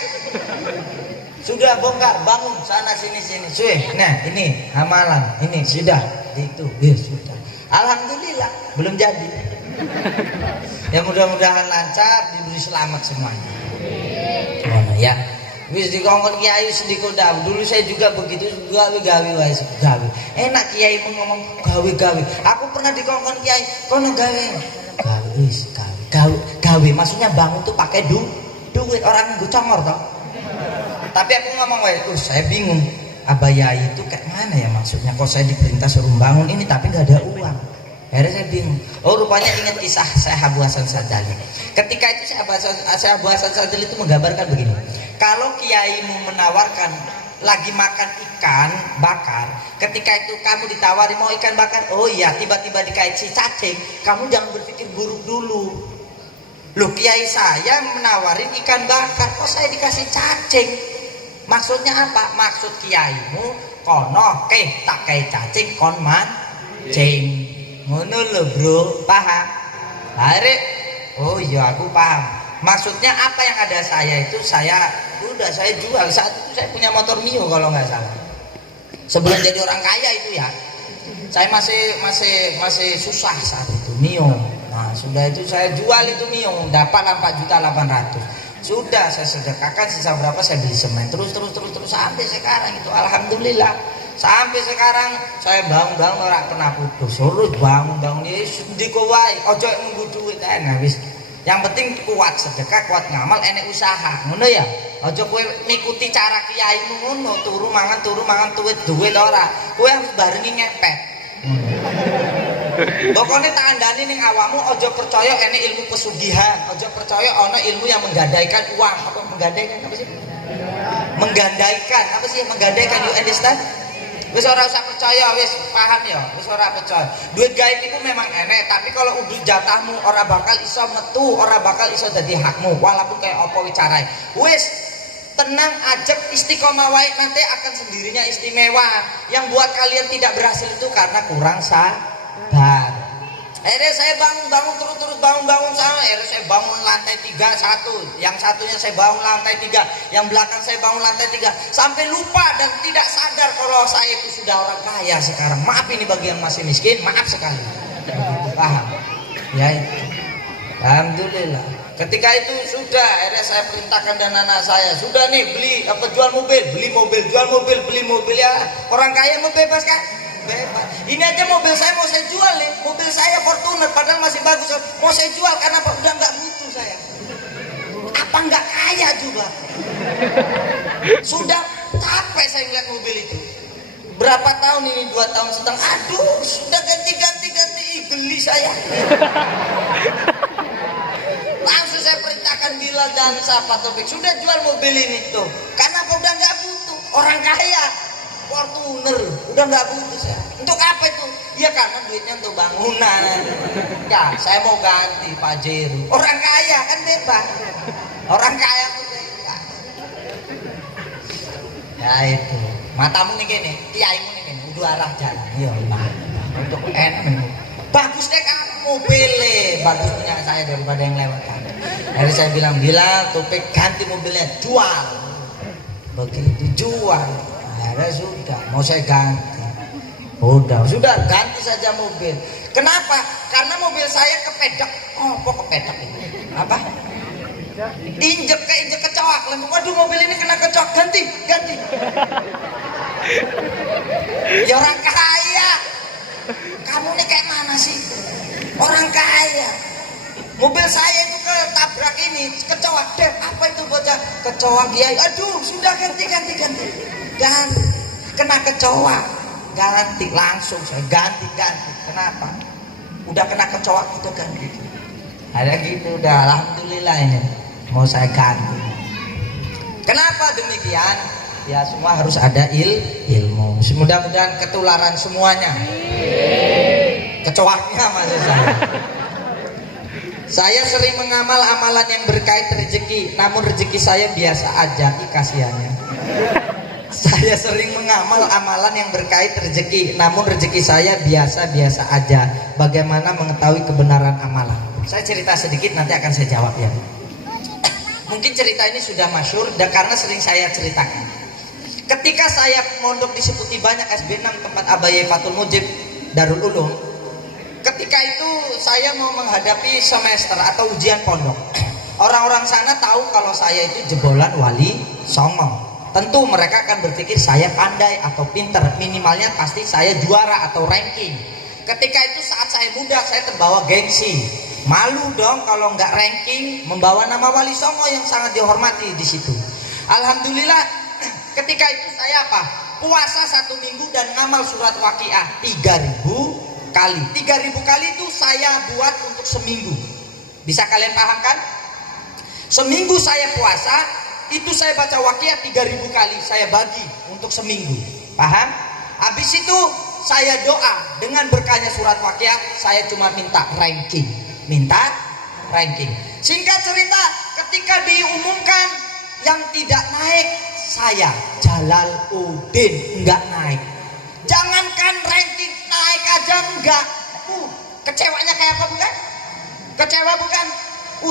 Sudah bongkar, bangun sana sini. Nah ini amalan, ini sudah itu, ya sudah. Alhamdulillah belum jadi. Ya mudah-mudahan lancar, diberi selamat semuanya. Ya. Wis dikongkon kiai sediko dah. Dulu saya juga begitu, gawe gawe. Enak kiai ngomong gawe. Aku pernah dikongkon kiai, kono gawe. Gawe. Maksudnya bangun tuh pakai duit, orang nggo congor toh. Tapi aku ngomong wae, saya bingung. Abah Yai itu kayak mana ya maksudnya? Kok saya diperintah suruh bangun ini tapi nggak ada uang. Akhirnya saya bingung. Oh rupanya ingat kisah saya Abu Hasan Sadali. Ketika itu saya Abu Hasan Sadali itu menggambarkan begini. Kalau kiaimu menawarkan lagi makan ikan bakar, ketika itu kamu ditawari mau ikan bakar, oh iya tiba-tiba dikasih cacing, kamu jangan berpikir buruk dulu. Loh kiai saya menawarin ikan bakar, kok saya dikasih cacing? Maksudnya apa? Maksud kiaimu kono tak kayak cacing kon mancing. Ngono lho bro, paham? Hari, oh iya aku paham. Maksudnya apa yang ada saya itu saya jual. Saat itu saya punya motor Mio kalau nggak salah. Sebelum jadi orang kaya itu ya, saya masih susah saat itu Mio. Nah sudah itu saya jual itu Mio, dapat 4.800.000. Sudah saya sedekahkan, sisa berapa saya beli semen. Terus sampai sekarang itu alhamdulillah. Sampai sekarang saya bangun orang kena putus. Terus bangun ini ndiko wae, ojo nunggu duit enak wis. Yang penting kuat sedekah, kuat ngamal, enek usaha, ngono ya. Aja kowe ngikuti cara kiaimu ngono, turu mangan duit ora. Kowe harus barengi ngepet. Pokoknya tak andani ning awakmu aja percaya enek ilmu pesugihan, aja percaya ana ilmu yang menggadaikan uang. Apa menggadaikan apa sih? Menggandaikan apa sih? Menggadaikan, you understand? Wis ora usah percaya, wis paham ya, wis ora percaya. Duit gaib itu memang enek, tapi kalau udah jatahmu ora bakal iso metu, ora bakal iso dadi hakmu, walaupun kayak apa wicarae. Wis tenang, ajak, istiqomah wae, nanti akan sendirinya istimewa. Yang buat kalian tidak berhasil itu karena kurang sabar. Akhirnya saya bangun terus bangun sama. Akhirnya saya bangun lantai 3 satu, yang satunya saya bangun lantai 3, yang belakang saya bangun lantai 3, sampai lupa dan tidak sadar kalau saya itu sudah orang kaya sekarang. Maaf ini bagi yang masih miskin, maaf sekali. Paham? Ya itu. Alhamdulillah. Ketika itu sudah, akhirnya saya perintahkan dan anak saya sudah nih jual mobil, beli mobil ya. Orang kaya mau bebas kan? Bebas. Ini aja mobil saya mau saya jual nih, mobil saya Fortuner padahal masih bagus, mau saya jual karena apa? Udah nggak butuh saya. Apa nggak kaya juga? Sudah capek saya lihat mobil itu. Berapa tahun ini? 2 tahun setengah. Aduh, sudah ganti geli saya. Langsung saya perintahkan Bilal dan Pak Taufik, sudah jual mobil ini tuh. Karena apa? Udah nggak butuh. Orang kaya Fortuner udah nggak butuh saya. Untuk apa itu? Ya karena duitnya untuk bangunan. Ya saya mau ganti Pajero. Orang kaya kan bebas. Orang kaya tuh bebas. Ya itu. Matamu nih gini, kiaimu nih gini, udah arah jalan. Ya Allah. Untuk enak. Bagus deh kan mobilnya, bagus punya saya daripada yang lewat kan. Jadi saya bilang, Bilal, Taufik ganti mobilnya, jual. Begitu jual. Akhirnya sudah, mau saya ganti. Sudah ganti saja mobil. Kenapa? Karena mobil saya kepedek. Oh, kok kepedek ini? Apa? Injek kecoak. Waduh, mobil ini kena kecoak. Ganti. Ya orang kaya. Kamu nih kayak mana sih? Orang kaya. Mobil saya itu ketabrak ini, kecoak. Deh, apa itu bocah? Kecoak dia. Aduh, sudah ganti. Kena kecoak, ganti langsung saya ganti. Kenapa? Udah kena kecoak udah ganti. Ada gitu udah, alhamdulillah ini mau saya ganti. Kenapa demikian? Ya semua harus ada ilmu. Mudah-mudahan ketularan semuanya. Kecoaknya maksud saya. Saya sering mengamal amalan yang berkait rezeki, namun rezeki saya biasa aja, kasihannya. Saya sering mengamal amalan yang berkait rezeki, namun rezeki saya biasa-biasa aja. Bagaimana mengetahui kebenaran amalan? Saya cerita sedikit, nanti akan saya jawab ya. Mungkin cerita ini sudah masyhur dan karena sering saya ceritakan. Ketika saya mondok di Seputi Banyak SB6 tempat Abaye Fatul Mujib Darul Ulum, ketika itu saya mau menghadapi semester atau ujian pondok. Orang-orang sana tahu kalau saya itu jebolan wali songo. Tentu mereka akan berpikir saya pandai atau pinter, minimalnya pasti saya juara atau ranking. Ketika itu saat saya muda, saya terbawa gengsi. Malu dong kalau nggak ranking, membawa nama wali songo yang sangat dihormati di situ. Alhamdulillah, ketika itu saya apa? Puasa 1 minggu dan ngamal surat Waqiah 3000 kali. 3000 kali itu saya buat untuk seminggu. Bisa kalian paham kan? Seminggu saya puasa, itu saya baca Waqiah 3000 kali, saya bagi untuk seminggu. Paham? Habis itu saya doa dengan berkahnya surat Waqiah, saya cuma minta ranking. Singkat cerita, ketika diumumkan yang tidak naik, saya Jalaluddin enggak naik. Jangankan ranking, naik aja enggak. Kecewanya kayak apa bukan? Kecewa bukan?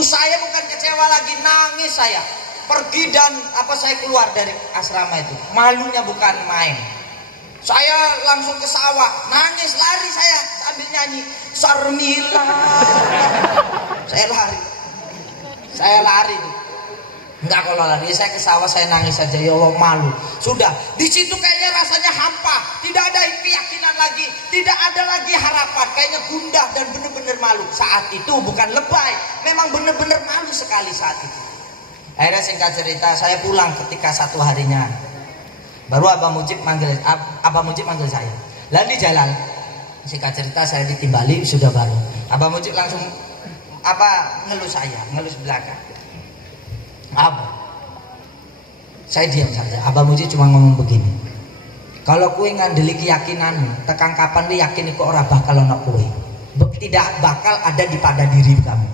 Saya bukan kecewa lagi, nangis saya. Pergi dan saya keluar dari asrama itu, malunya bukan main. Saya langsung ke sawah, nangis, lari saya sambil nyanyi Sarmila. Saya lari. Enggak, kalau lari saya ke sawah saya nangis saja, ya Allah malu. Sudah di situ kayaknya rasanya hampa, tidak ada keyakinan lagi, tidak ada lagi harapan, kayaknya gundah dan benar-benar malu. Saat itu bukan lebay, memang benar-benar malu sekali saat itu. Akhirnya singkat cerita, saya pulang ketika satu harinya. Baru Abah Mujib manggil saya. Lalu di jalan, singkat cerita saya ditimbali sudah baru. Abah Mujib langsung ngelus belakang. Abah, saya diam saja. Abah Mujib cuma ngomong begini. Kalau kue ngandeli keyakinanmu, tekan kapan dia yakin iku ora bakal ono kue. Tidak bakal ada di pada diri kamu.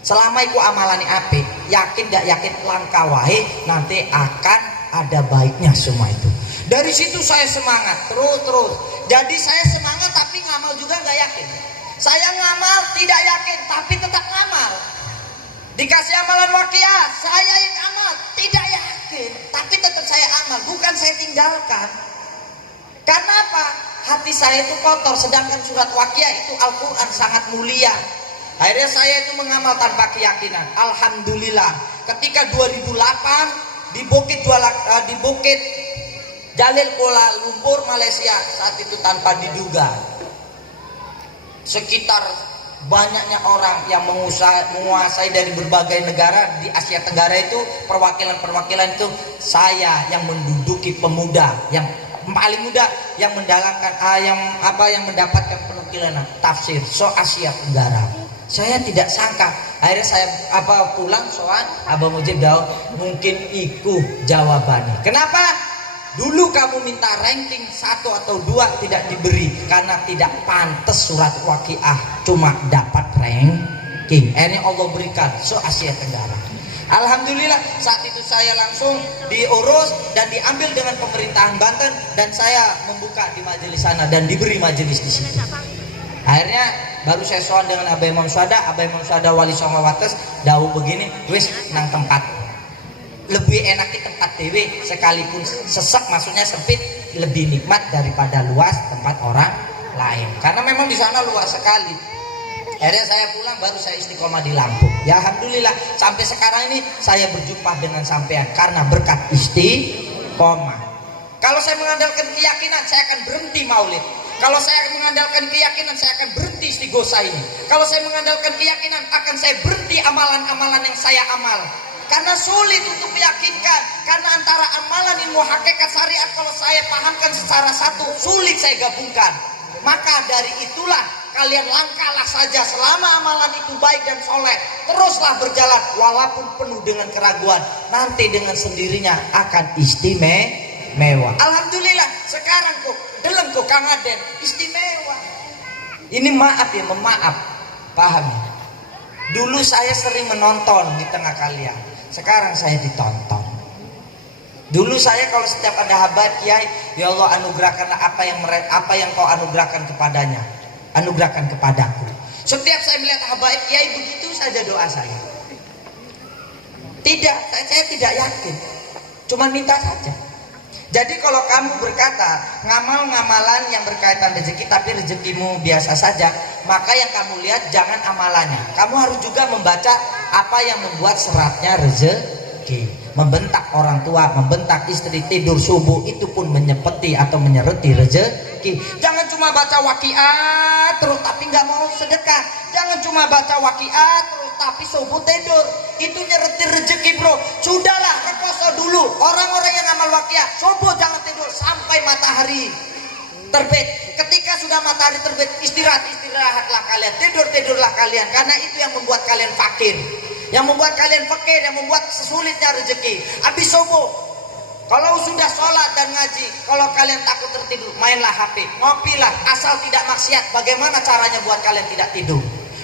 Selama iku amalane apik, yakin tidak yakin langkah wae nanti akan ada baiknya semua itu. Dari situ saya semangat terus. Jadi saya semangat tapi ngamal juga nggak yakin. Saya ngamal tidak yakin tapi tetap ngamal. Dikasih amalan waqiah, saya yang amal tidak yakin tapi tetap saya amal, bukan saya tinggalkan. Karena apa? Hati saya itu kotor, sedangkan surat waqiah itu Al-Quran sangat mulia. Akhirnya saya itu mengamal tanpa keyakinan. Alhamdulillah, ketika 2008 di Bukit Jalil Kuala Lumpur, Malaysia, saat itu tanpa diduga, sekitar banyaknya orang yang menguasai dari berbagai negara di Asia Tenggara itu, perwakilan itu saya yang menduduki pemuda yang paling muda yang mendalamkan yang mendapatkan penukilan tafsir Asia Tenggara. Saya tidak sangka. Akhirnya saya pulang soal Abah Mujib Daud, mungkin iku jawabannya. Kenapa? Dulu kamu minta ranking 1 atau 2 tidak diberi karena tidak pantas surat waqiah, cuma dapat ranking. Ini Allah berikan Asia Tenggara. Alhamdulillah saat itu saya langsung diurus dan diambil dengan pemerintahan Banten dan saya membuka di majelis sana dan diberi majelis di situ. Akhirnya baru saya soal dengan Abah Imam Syuhada Wali Songo Wates dawu begini, wis nang tempat lebih enak di tempat dewe sekalipun sesek, maksudnya sempit, lebih nikmat daripada luas tempat orang lain karena memang di sana luas sekali. Akhirnya saya pulang, baru saya istiqomah di Lampung. Ya Alhamdulillah sampai sekarang ini saya berjumpa dengan sampean karena berkat istiqomah. Kalau saya mengandalkan keyakinan, saya akan berhenti maulid. Kalau saya mengandalkan keyakinan, saya akan berhenti istighosah ini. Kalau saya mengandalkan keyakinan, akan saya berhenti amalan-amalan yang saya amal. Karena sulit untuk meyakinkan. Karena antara amalan ilmu hakikat syariat kalau saya pahamkan secara satu, sulit saya gabungkan. Maka dari itulah kalian langkahlah saja selama amalan itu baik dan soleh. Teruslah berjalan walaupun penuh dengan keraguan. Nanti dengan sendirinya akan istimewa. Alhamdulillah sekarang kok deleng kok Kang Aden istimewa. Ini maaf ya, memaaf. Paham ya? Dulu saya sering menonton di tengah kalian. Sekarang saya ditonton. Dulu saya kalau setiap ada habaib kiai, ya Allah anugerahkanlah apa yang kau anugerahkan kepadanya, anugerahkan kepadaku. Setiap saya melihat habaib kiai begitu saja doa saya. Tidak, saya tidak yakin. Cuma minta saja. Jadi kalau kamu berkata ngamalan yang berkaitan rezeki tapi rezekimu biasa saja, maka yang kamu lihat jangan amalannya. Kamu harus juga membaca apa yang membuat seratnya rezeki. Membentak orang tua, membentak istri, tidur subuh itu pun menyepeti atau menyereti rezeki. Jangan cuma baca waqiah terus tapi nggak mau sedekah. Jangan cuma baca waqiah terus tapi subuh tidur. Itu nyereti rezeki bro. Sudahlah rekoso dulu. Orang-orang yang amal waqiah subuh jangan tidur sampai matahari terbit. Ketika sudah matahari terbit, istirahatlah kalian, tidurlah kalian, karena itu yang membuat kalian fakir, yang membuat kalian fakir, yang membuat sulitnya rezeki. Habis subuh, kalau sudah sholat dan ngaji, kalau kalian takut tertidur, mainlah HP, ngopilah, asal tidak maksiat. Bagaimana caranya buat kalian tidak tidur?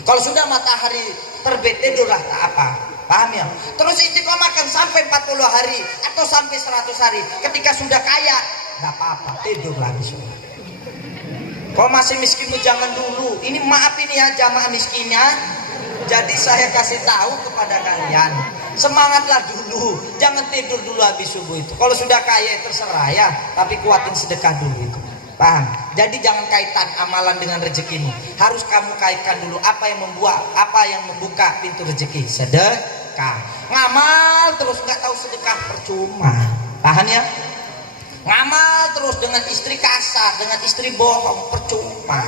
Kalau sudah matahari terbit, tidurlah, tak apa. Paham ya? Terus istiqomahkan sampai 40 hari atau sampai 100 hari. Ketika sudah kaya, nggak apa-apa, tidur lagi sholat. Kalau masih miskin jangan dulu. Ini maaf ini ya jamaah miskinnya. Jadi saya kasih tahu kepada kalian, semangatlah dulu. Jangan tidur dulu habis subuh itu. Kalau sudah kaya terserah ya, tapi kuatin sedekah dulu itu. Paham? Jadi jangan kaitan amalan dengan rezekimu. Harus kamu kaitkan dulu apa yang membuka pintu rezeki. Sedekah. Ngamal terus nggak tahu sedekah percuma. Paham ya? Ngamal terus dengan istri kasar, dengan istri bohong, percuma.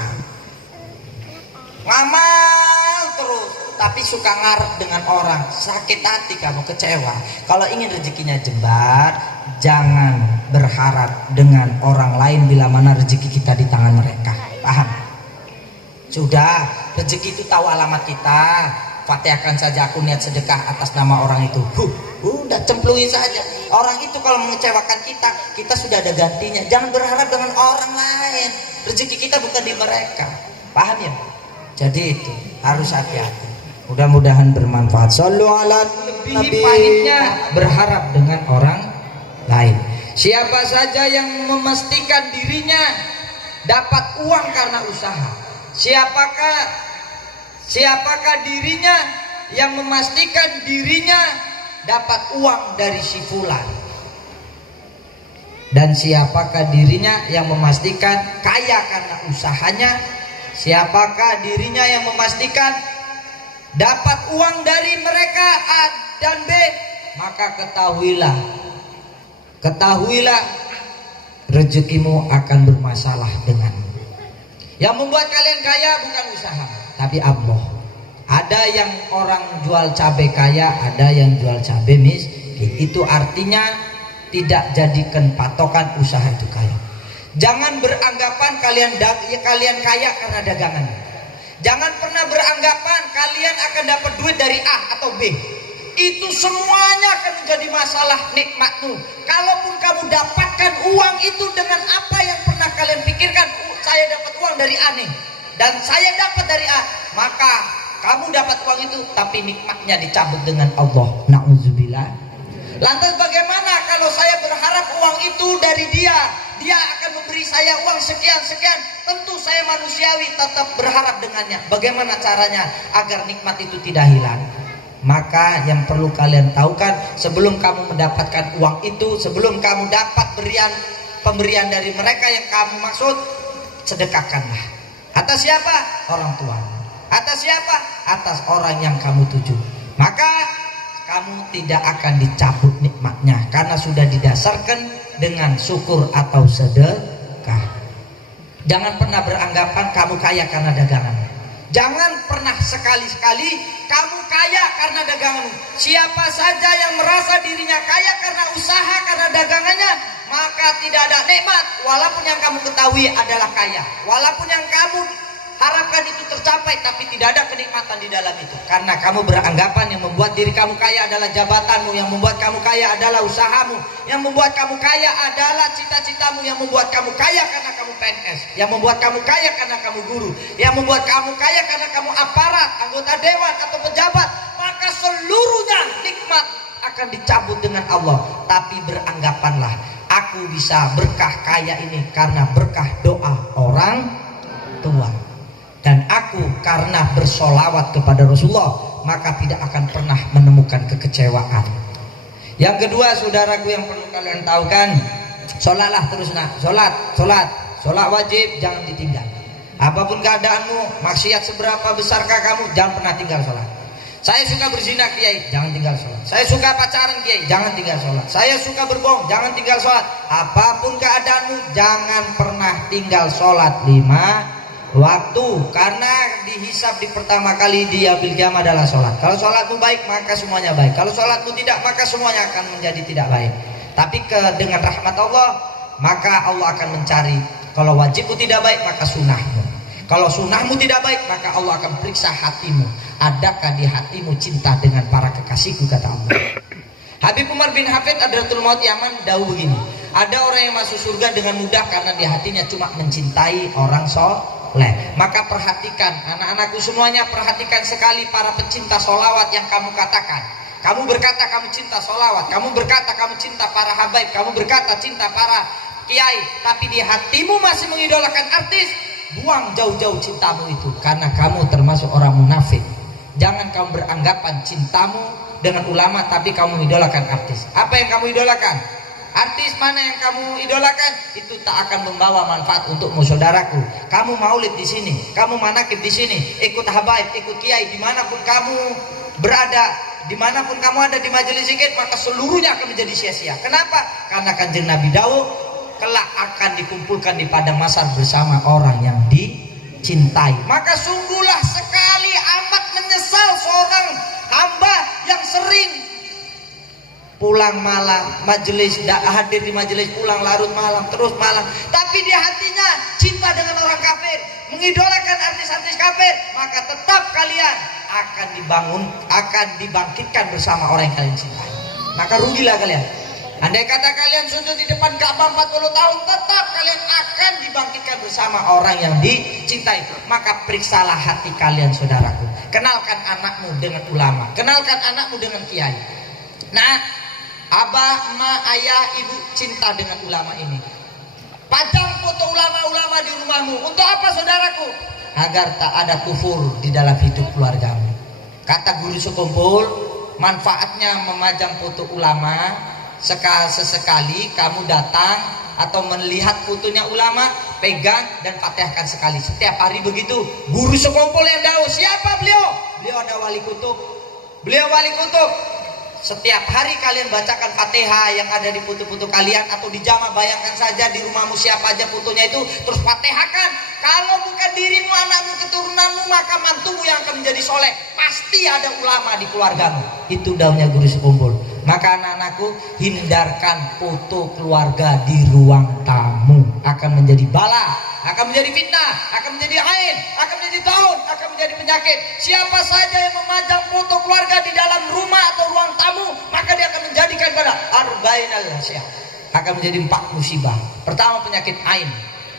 Ngamal terus tapi suka ngarep dengan orang, sakit hati kamu, kecewa. Kalau ingin rezekinya jembar, jangan berharap dengan orang lain bila mana rezeki kita di tangan mereka. Paham? Sudah, rezeki itu tahu alamat kita. Fatihahkan saja aku niat sedekah atas nama orang itu. Udah cemplungin saja. Orang itu kalau mengecewakan kita, kita sudah ada gantinya. Jangan berharap dengan orang lain. Rezeki kita bukan di mereka. Paham ya? Jadi itu harus hati-hati. Mudah-mudahan bermanfaat. Shallu ala Nabi. Pahitnya berharap dengan orang lain. Siapa saja yang memastikan dirinya dapat uang karena usaha, siapakah dirinya yang memastikan dirinya dapat uang dari si fulan, dan siapakah dirinya yang memastikan kaya karena usahanya, siapakah dirinya yang memastikan dapat uang dari mereka A dan B, maka ketahuilah rezekimu akan bermasalah denganmu. Yang membuat kalian kaya bukan usaha, tapi Allah. Ada yang orang jual cabai kaya, ada yang jual cabai miskin. Itu artinya tidak jadikan patokan usaha itu kaya. Jangan beranggapan kalian kaya karena dagangan. Jangan pernah beranggapan kalian akan dapat duit dari A atau B. Itu semuanya akan menjadi masalah nikmatmu. Kalaupun kamu dapatkan uang itu dengan apa yang pernah kalian pikirkan, saya dapat uang dari A nih, dan saya dapat dari A, maka kamu dapat uang itu, tapi nikmatnya dicabut dengan Allah. Na'udzubillah. Lantas bagaimana kalau saya berharap uang itu dari dia akan memberi saya uang sekian, tentu saya manusiawi tetap berharap dengannya. Bagaimana caranya agar nikmat itu tidak hilang? Maka yang perlu kalian tahukan, sebelum kamu mendapatkan uang itu, sebelum kamu dapat pemberian dari mereka yang kamu maksud, sedekahkanlah. Atas siapa? Orang tua. Atas siapa? Atas orang yang kamu tuju. Maka kamu tidak akan dicabut nikmatnya, karena sudah didasarkan dengan syukur atau sedekah. Jangan pernah beranggapan kamu kaya karena dagangan. Jangan pernah sekali-sekali kamu kaya karena daganganmu. Siapa saja yang merasa dirinya kaya karena usaha, karena dagangannya, maka tidak ada nikmat. Walaupun yang kamu ketahui adalah kaya, walaupun yang kamu harapkan itu tercapai, tapi tidak ada kenikmatan di dalam itu. Karena kamu beranggapan yang membuat diri kamu kaya adalah jabatanmu, yang membuat kamu kaya adalah usahamu, yang membuat kamu kaya adalah cita-citamu, yang membuat kamu kaya karena kamu PNS, yang membuat kamu kaya karena kamu guru, yang membuat kamu kaya karena kamu aparat, anggota dewan atau pejabat. Maka seluruhnya nikmat akan dicabut dengan Allah. Tapi beranggapanlah, aku bisa berkah kaya ini karena berkah doa orang tua, dan aku karena bersolawat kepada Rasulullah, maka tidak akan pernah menemukan kekecewaan. Yang kedua, saudaraku, yang perlu kalian tahu kan, sholatlah terus nak, sholat wajib, jangan ditinggal. Apapun keadaanmu, maksiat seberapa besarkah kamu, jangan pernah tinggal sholat. Saya suka berzina, kiai, jangan tinggal sholat. Saya suka pacaran, kiai, jangan tinggal sholat. Saya suka berbohong, jangan tinggal sholat. Apapun keadaanmu, jangan pernah tinggal sholat 5 waktu, karena dihisab di pertama kali di yaumil qiyamah adalah sholat. Kalau sholatmu baik, maka semuanya baik. Kalau sholatmu tidak, maka semuanya akan menjadi tidak baik. Tapi dengan rahmat Allah, maka Allah akan mencari. Kalau wajibmu tidak baik, maka sunnahmu. Kalau sunnahmu tidak baik, maka Allah akan periksa hatimu. Adakah di hatimu cinta dengan para kekasihku, kata Allah. Habib Umar bin Hafid Hadratul Maut Yaman dahulu begini, ada orang yang masuk surga dengan mudah karena di hatinya cuma mencintai orang soleh. Maka perhatikan, anak-anakku semuanya, perhatikan sekali para pecinta solawat yang kamu katakan. Kamu berkata kamu cinta solawat, kamu berkata kamu cinta para habaib, kamu berkata cinta para kiai, tapi di hatimu masih mengidolakan artis. Buang jauh-jauh cintamu itu, karena kamu termasuk orang munafik. Jangan kamu beranggapan cintamu dengan ulama, tapi kamu idolakan artis. Apa yang kamu idolakan? Artis mana yang kamu idolakan? Itu tak akan membawa manfaat untukmu, saudaraku. Kamu maulid di sini, kamu manakib di sini, ikut habaib, ikut kiai, dimanapun kamu berada, dimanapun kamu ada di majelis zikir, maka seluruhnya akan menjadi sia-sia. Kenapa? Karena kanjeng Nabi dawuh, kelak akan dikumpulkan di padang mahsyar bersama orang yang dicintai. Maka sungguhlah sekali amat menyesal seorang hamba yang sering pulang malam, majelis, hadir di majelis, pulang larut malam, terus malam, tapi di hatinya cinta dengan orang kafir, mengidolakan artis-artis kafir, maka tetap kalian akan dibangkitkan bersama orang yang kalian cintai. Maka rugilah kalian. Andai kata kalian sujud di depan Ka'bah 40 tahun, tetap kalian akan dibangkitkan bersama orang yang dicintai. Maka periksalah hati kalian, saudaraku. Kenalkan anakmu dengan ulama, kenalkan anakmu dengan kiai. Nah, abah, emak, ayah, ibu cinta dengan ulama ini. Pajang foto ulama-ulama di rumahmu. Untuk apa, saudaraku? Agar tak ada kufur di dalam hidup keluargamu. Kata guru sekumpul, manfaatnya memajang foto ulama, sesekali kamu datang atau melihat fotonya ulama, pegang dan fatihahkan sekali. Setiap hari begitu. Guru sekumpul yang tahu siapa beliau? Beliau ada wali kutub. Beliau wali kutub. Setiap hari kalian bacakan Fatihah yang ada di foto-foto kalian atau di jamaah. Bayangkan saja di rumahmu siapa aja fotonya itu, terus Fatihahkan. Kalau bukan dirimu, anakmu, keturunanmu, maka mantumu yang akan menjadi soleh. Pasti ada ulama di keluargamu. Itu daunnya guru sekumpul. Maka anak-anakku, hindarkan foto keluarga di ruang tamu. Akan menjadi bala, akan menjadi fitnah, akan menjadi ain, akan menjadi taun, akan menjadi penyakit. Siapa saja yang memajang foto keluarga di dalam rumah atau ruang tamu, maka dia akan menjadikan pada arba'in al-asyah. Akan menjadi 4 musibah. Pertama, penyakit ain.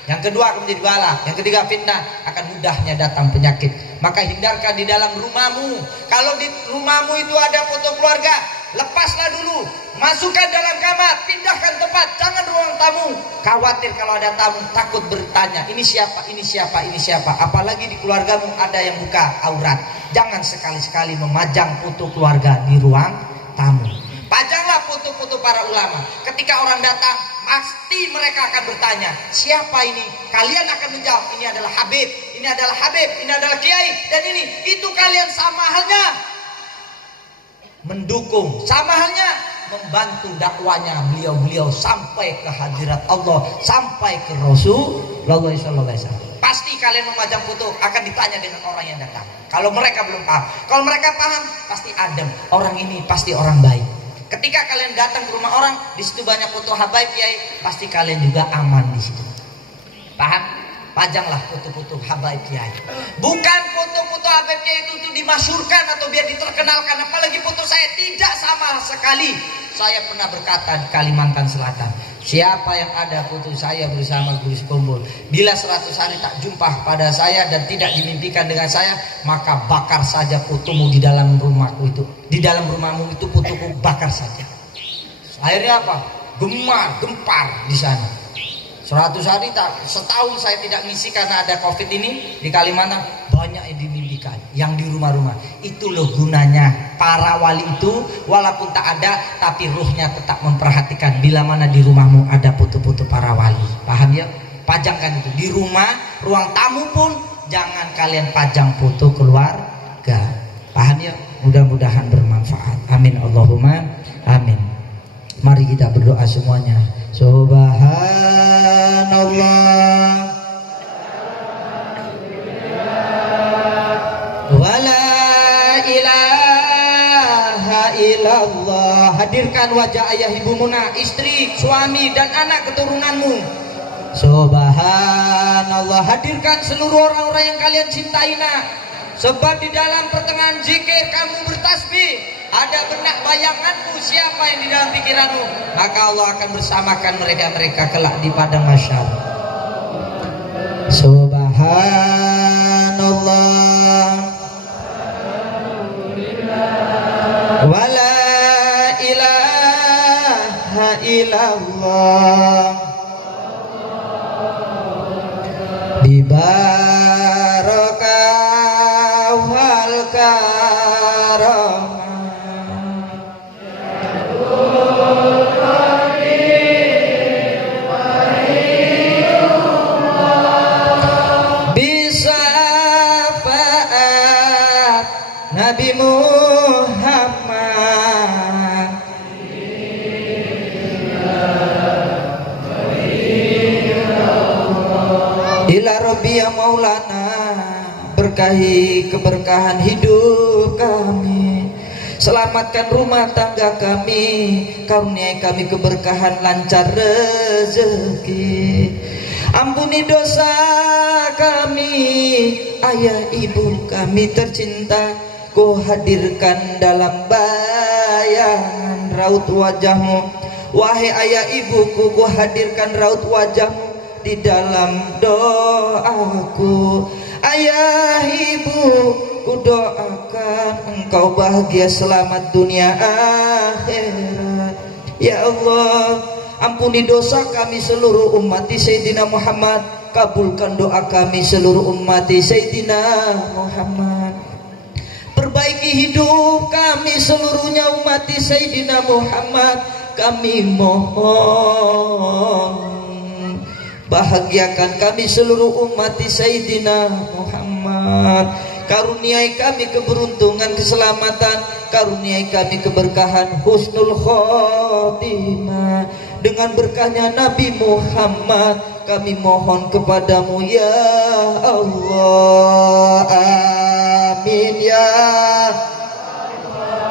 Yang kedua akan menjadi bala. Yang ketiga fitnah, akan mudahnya datang penyakit. Maka hindarkan di dalam rumahmu. Kalau di rumahmu itu ada foto keluarga, lepaslah dulu, masukkan dalam kamar, pindahkan tempat, jangan ruang tamu. Khawatir kalau ada tamu, takut bertanya, ini siapa, ini siapa, ini siapa. Apalagi di keluargamu ada yang buka aurat. Jangan sekali-sekali memajang foto keluarga di ruang tamu. Pajanglah foto-foto para ulama. Ketika orang datang, pasti mereka akan bertanya, siapa ini? Kalian akan menjawab, ini adalah Habib, ini adalah Habib, ini adalah Kiai, dan ini. Itu kalian sama halnya mendukung, sama halnya membantu dakwanya beliau-beliau sampai ke hadirat Allah, sampai ke Rasulullah SAW. Pasti kalian memajang foto akan ditanya dengan orang yang datang. Kalau mereka belum paham, kalau mereka paham, pasti adem. Orang ini pasti orang baik. Ketika kalian datang ke rumah orang, di situ banyak foto habaib kiai, pasti kalian juga aman di situ. Paham? Pajanglah foto-foto habaib kiai. Bukan foto-foto habaib kiai itu dimasyhurkan atau biar diterkenalkan. Apalagi foto saya tidak sama sekali. Saya pernah berkata di Kalimantan Selatan, siapa yang ada foto saya bersama guru sekumpul, bila 100 hari tak jumpa pada saya dan tidak dimimpikan dengan saya, maka bakar saja fotomu di dalam rumahku itu. Di dalam rumahmu itu fotoku bakar saja. Akhirnya apa? Gempar di sana. 100 hari tak, setahun saya tidak ngisi karena ada COVID ini di Kalimantan, banyak yang dimimpikan, yang di rumah-rumah. Itu loh gunanya para wali itu, walaupun tak ada, tapi ruhnya tetap memperhatikan bila mana di rumahmu ada foto-foto para wali. Paham ya? Pajangkan itu di rumah, ruang tamu pun jangan kalian pajang foto keluarga. Paham ya? Mudah-mudahan bermanfaat. Amin Allahumma amin. Mari kita berdoa semuanya. Subhanallah wala ilaha illallah. Hadirkan wajah ayah ibu Muna, istri, suami dan anak keturunanmu. Subhanallah. Hadirkan seluruh orang-orang yang kalian cintai, nak. Sebab di dalam pertengahan zikir kamu bertasbih, ada benak bayanganmu siapa yang di dalam pikiranmu, maka Allah akan bersamakan mereka-mereka kelak di padang mahsyar. Subhanallah wala ilaha illallah bibarakah wal karamah bisafaat Nabi Muhammad ila rabbi ya maula berkahi keberkahan hidup kami, selamatkan rumah tangga kami, karuniai kami keberkahan lancar rezeki. Ampuni dosa kami, ayah ibu kami tercinta, Kau hadirkan dalam bayangan raut wajahmu. Wahai ayah ibuku, Kau hadirkan raut wajahmu di dalam doaku. Ayah ibu, ku doakan engkau bahagia selamat dunia akhirat. Ya Allah, ampuni dosa kami seluruh umat Sayyidina Muhammad, kabulkan doa kami seluruh umat Sayyidina Muhammad. Perbaiki hidup kami seluruhnya umat Sayyidina Muhammad, kami mohon. Bahagiakan kami seluruh umat Sayyidina Muhammad. Karuniai kami keberuntungan, keselamatan, karuniai kami keberkahan husnul khotimah. Dengan berkahnya Nabi Muhammad, kami mohon kepadamu ya Allah. Amin ya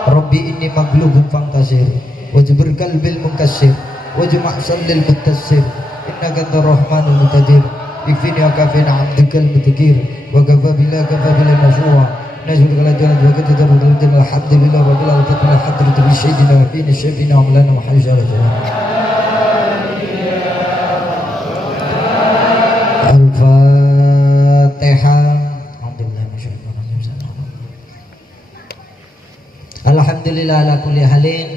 Rabbi. Inni maglubun fantasir, wajibur kalbil munkasir, wajma' sallil mutasir, innaka antar rahmanul mutadir, ikfini akafina abdikal mutakir, wa kafa bila masyu'a, najul kalajan wa katatar kalajan alhamdulillah wa bila utatna hadratu bi sayyidina wa bina syafina wa mulana wa hajjala Al-Fatihah. Alhamdulillah ala kulli halin.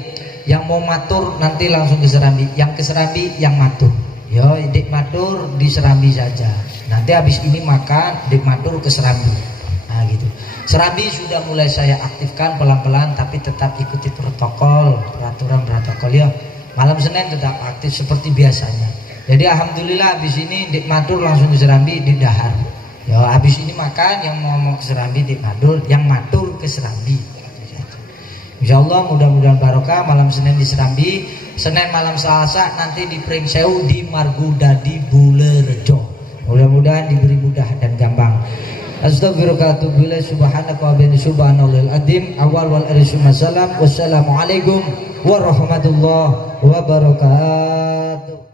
Yang mau matur nanti langsung ke Serambi, yang ke Serambi yang matur. Yo, dik matur di Serambi saja. Nanti habis ini makan, dik matur ke Serambi. Nah gitu. Serambi sudah mulai saya aktifkan pelan-pelan, tapi tetap ikuti protokol, peraturan protokol ya. Malam Senin tetap aktif seperti biasanya. Jadi alhamdulillah habis ini dik matur langsung ke Serambi di Dahar. Yo, habis ini makan, yang mau ke Serambi dik matur, yang matur ke Serambi. Insyaallah mudah-mudahan barokah. Malam Senin di Serambi, Senin malam Selasa nanti di Pringsewu di Margudadi Bulerejo. Mudah-mudahan diberi mudah dan gampang. Astagfirullahaladzim, subhanaka wa bihamdika subhanallahil adzim. Awal wal akhir salam. Wassalamualaikum warahmatullahi wabarakatuh.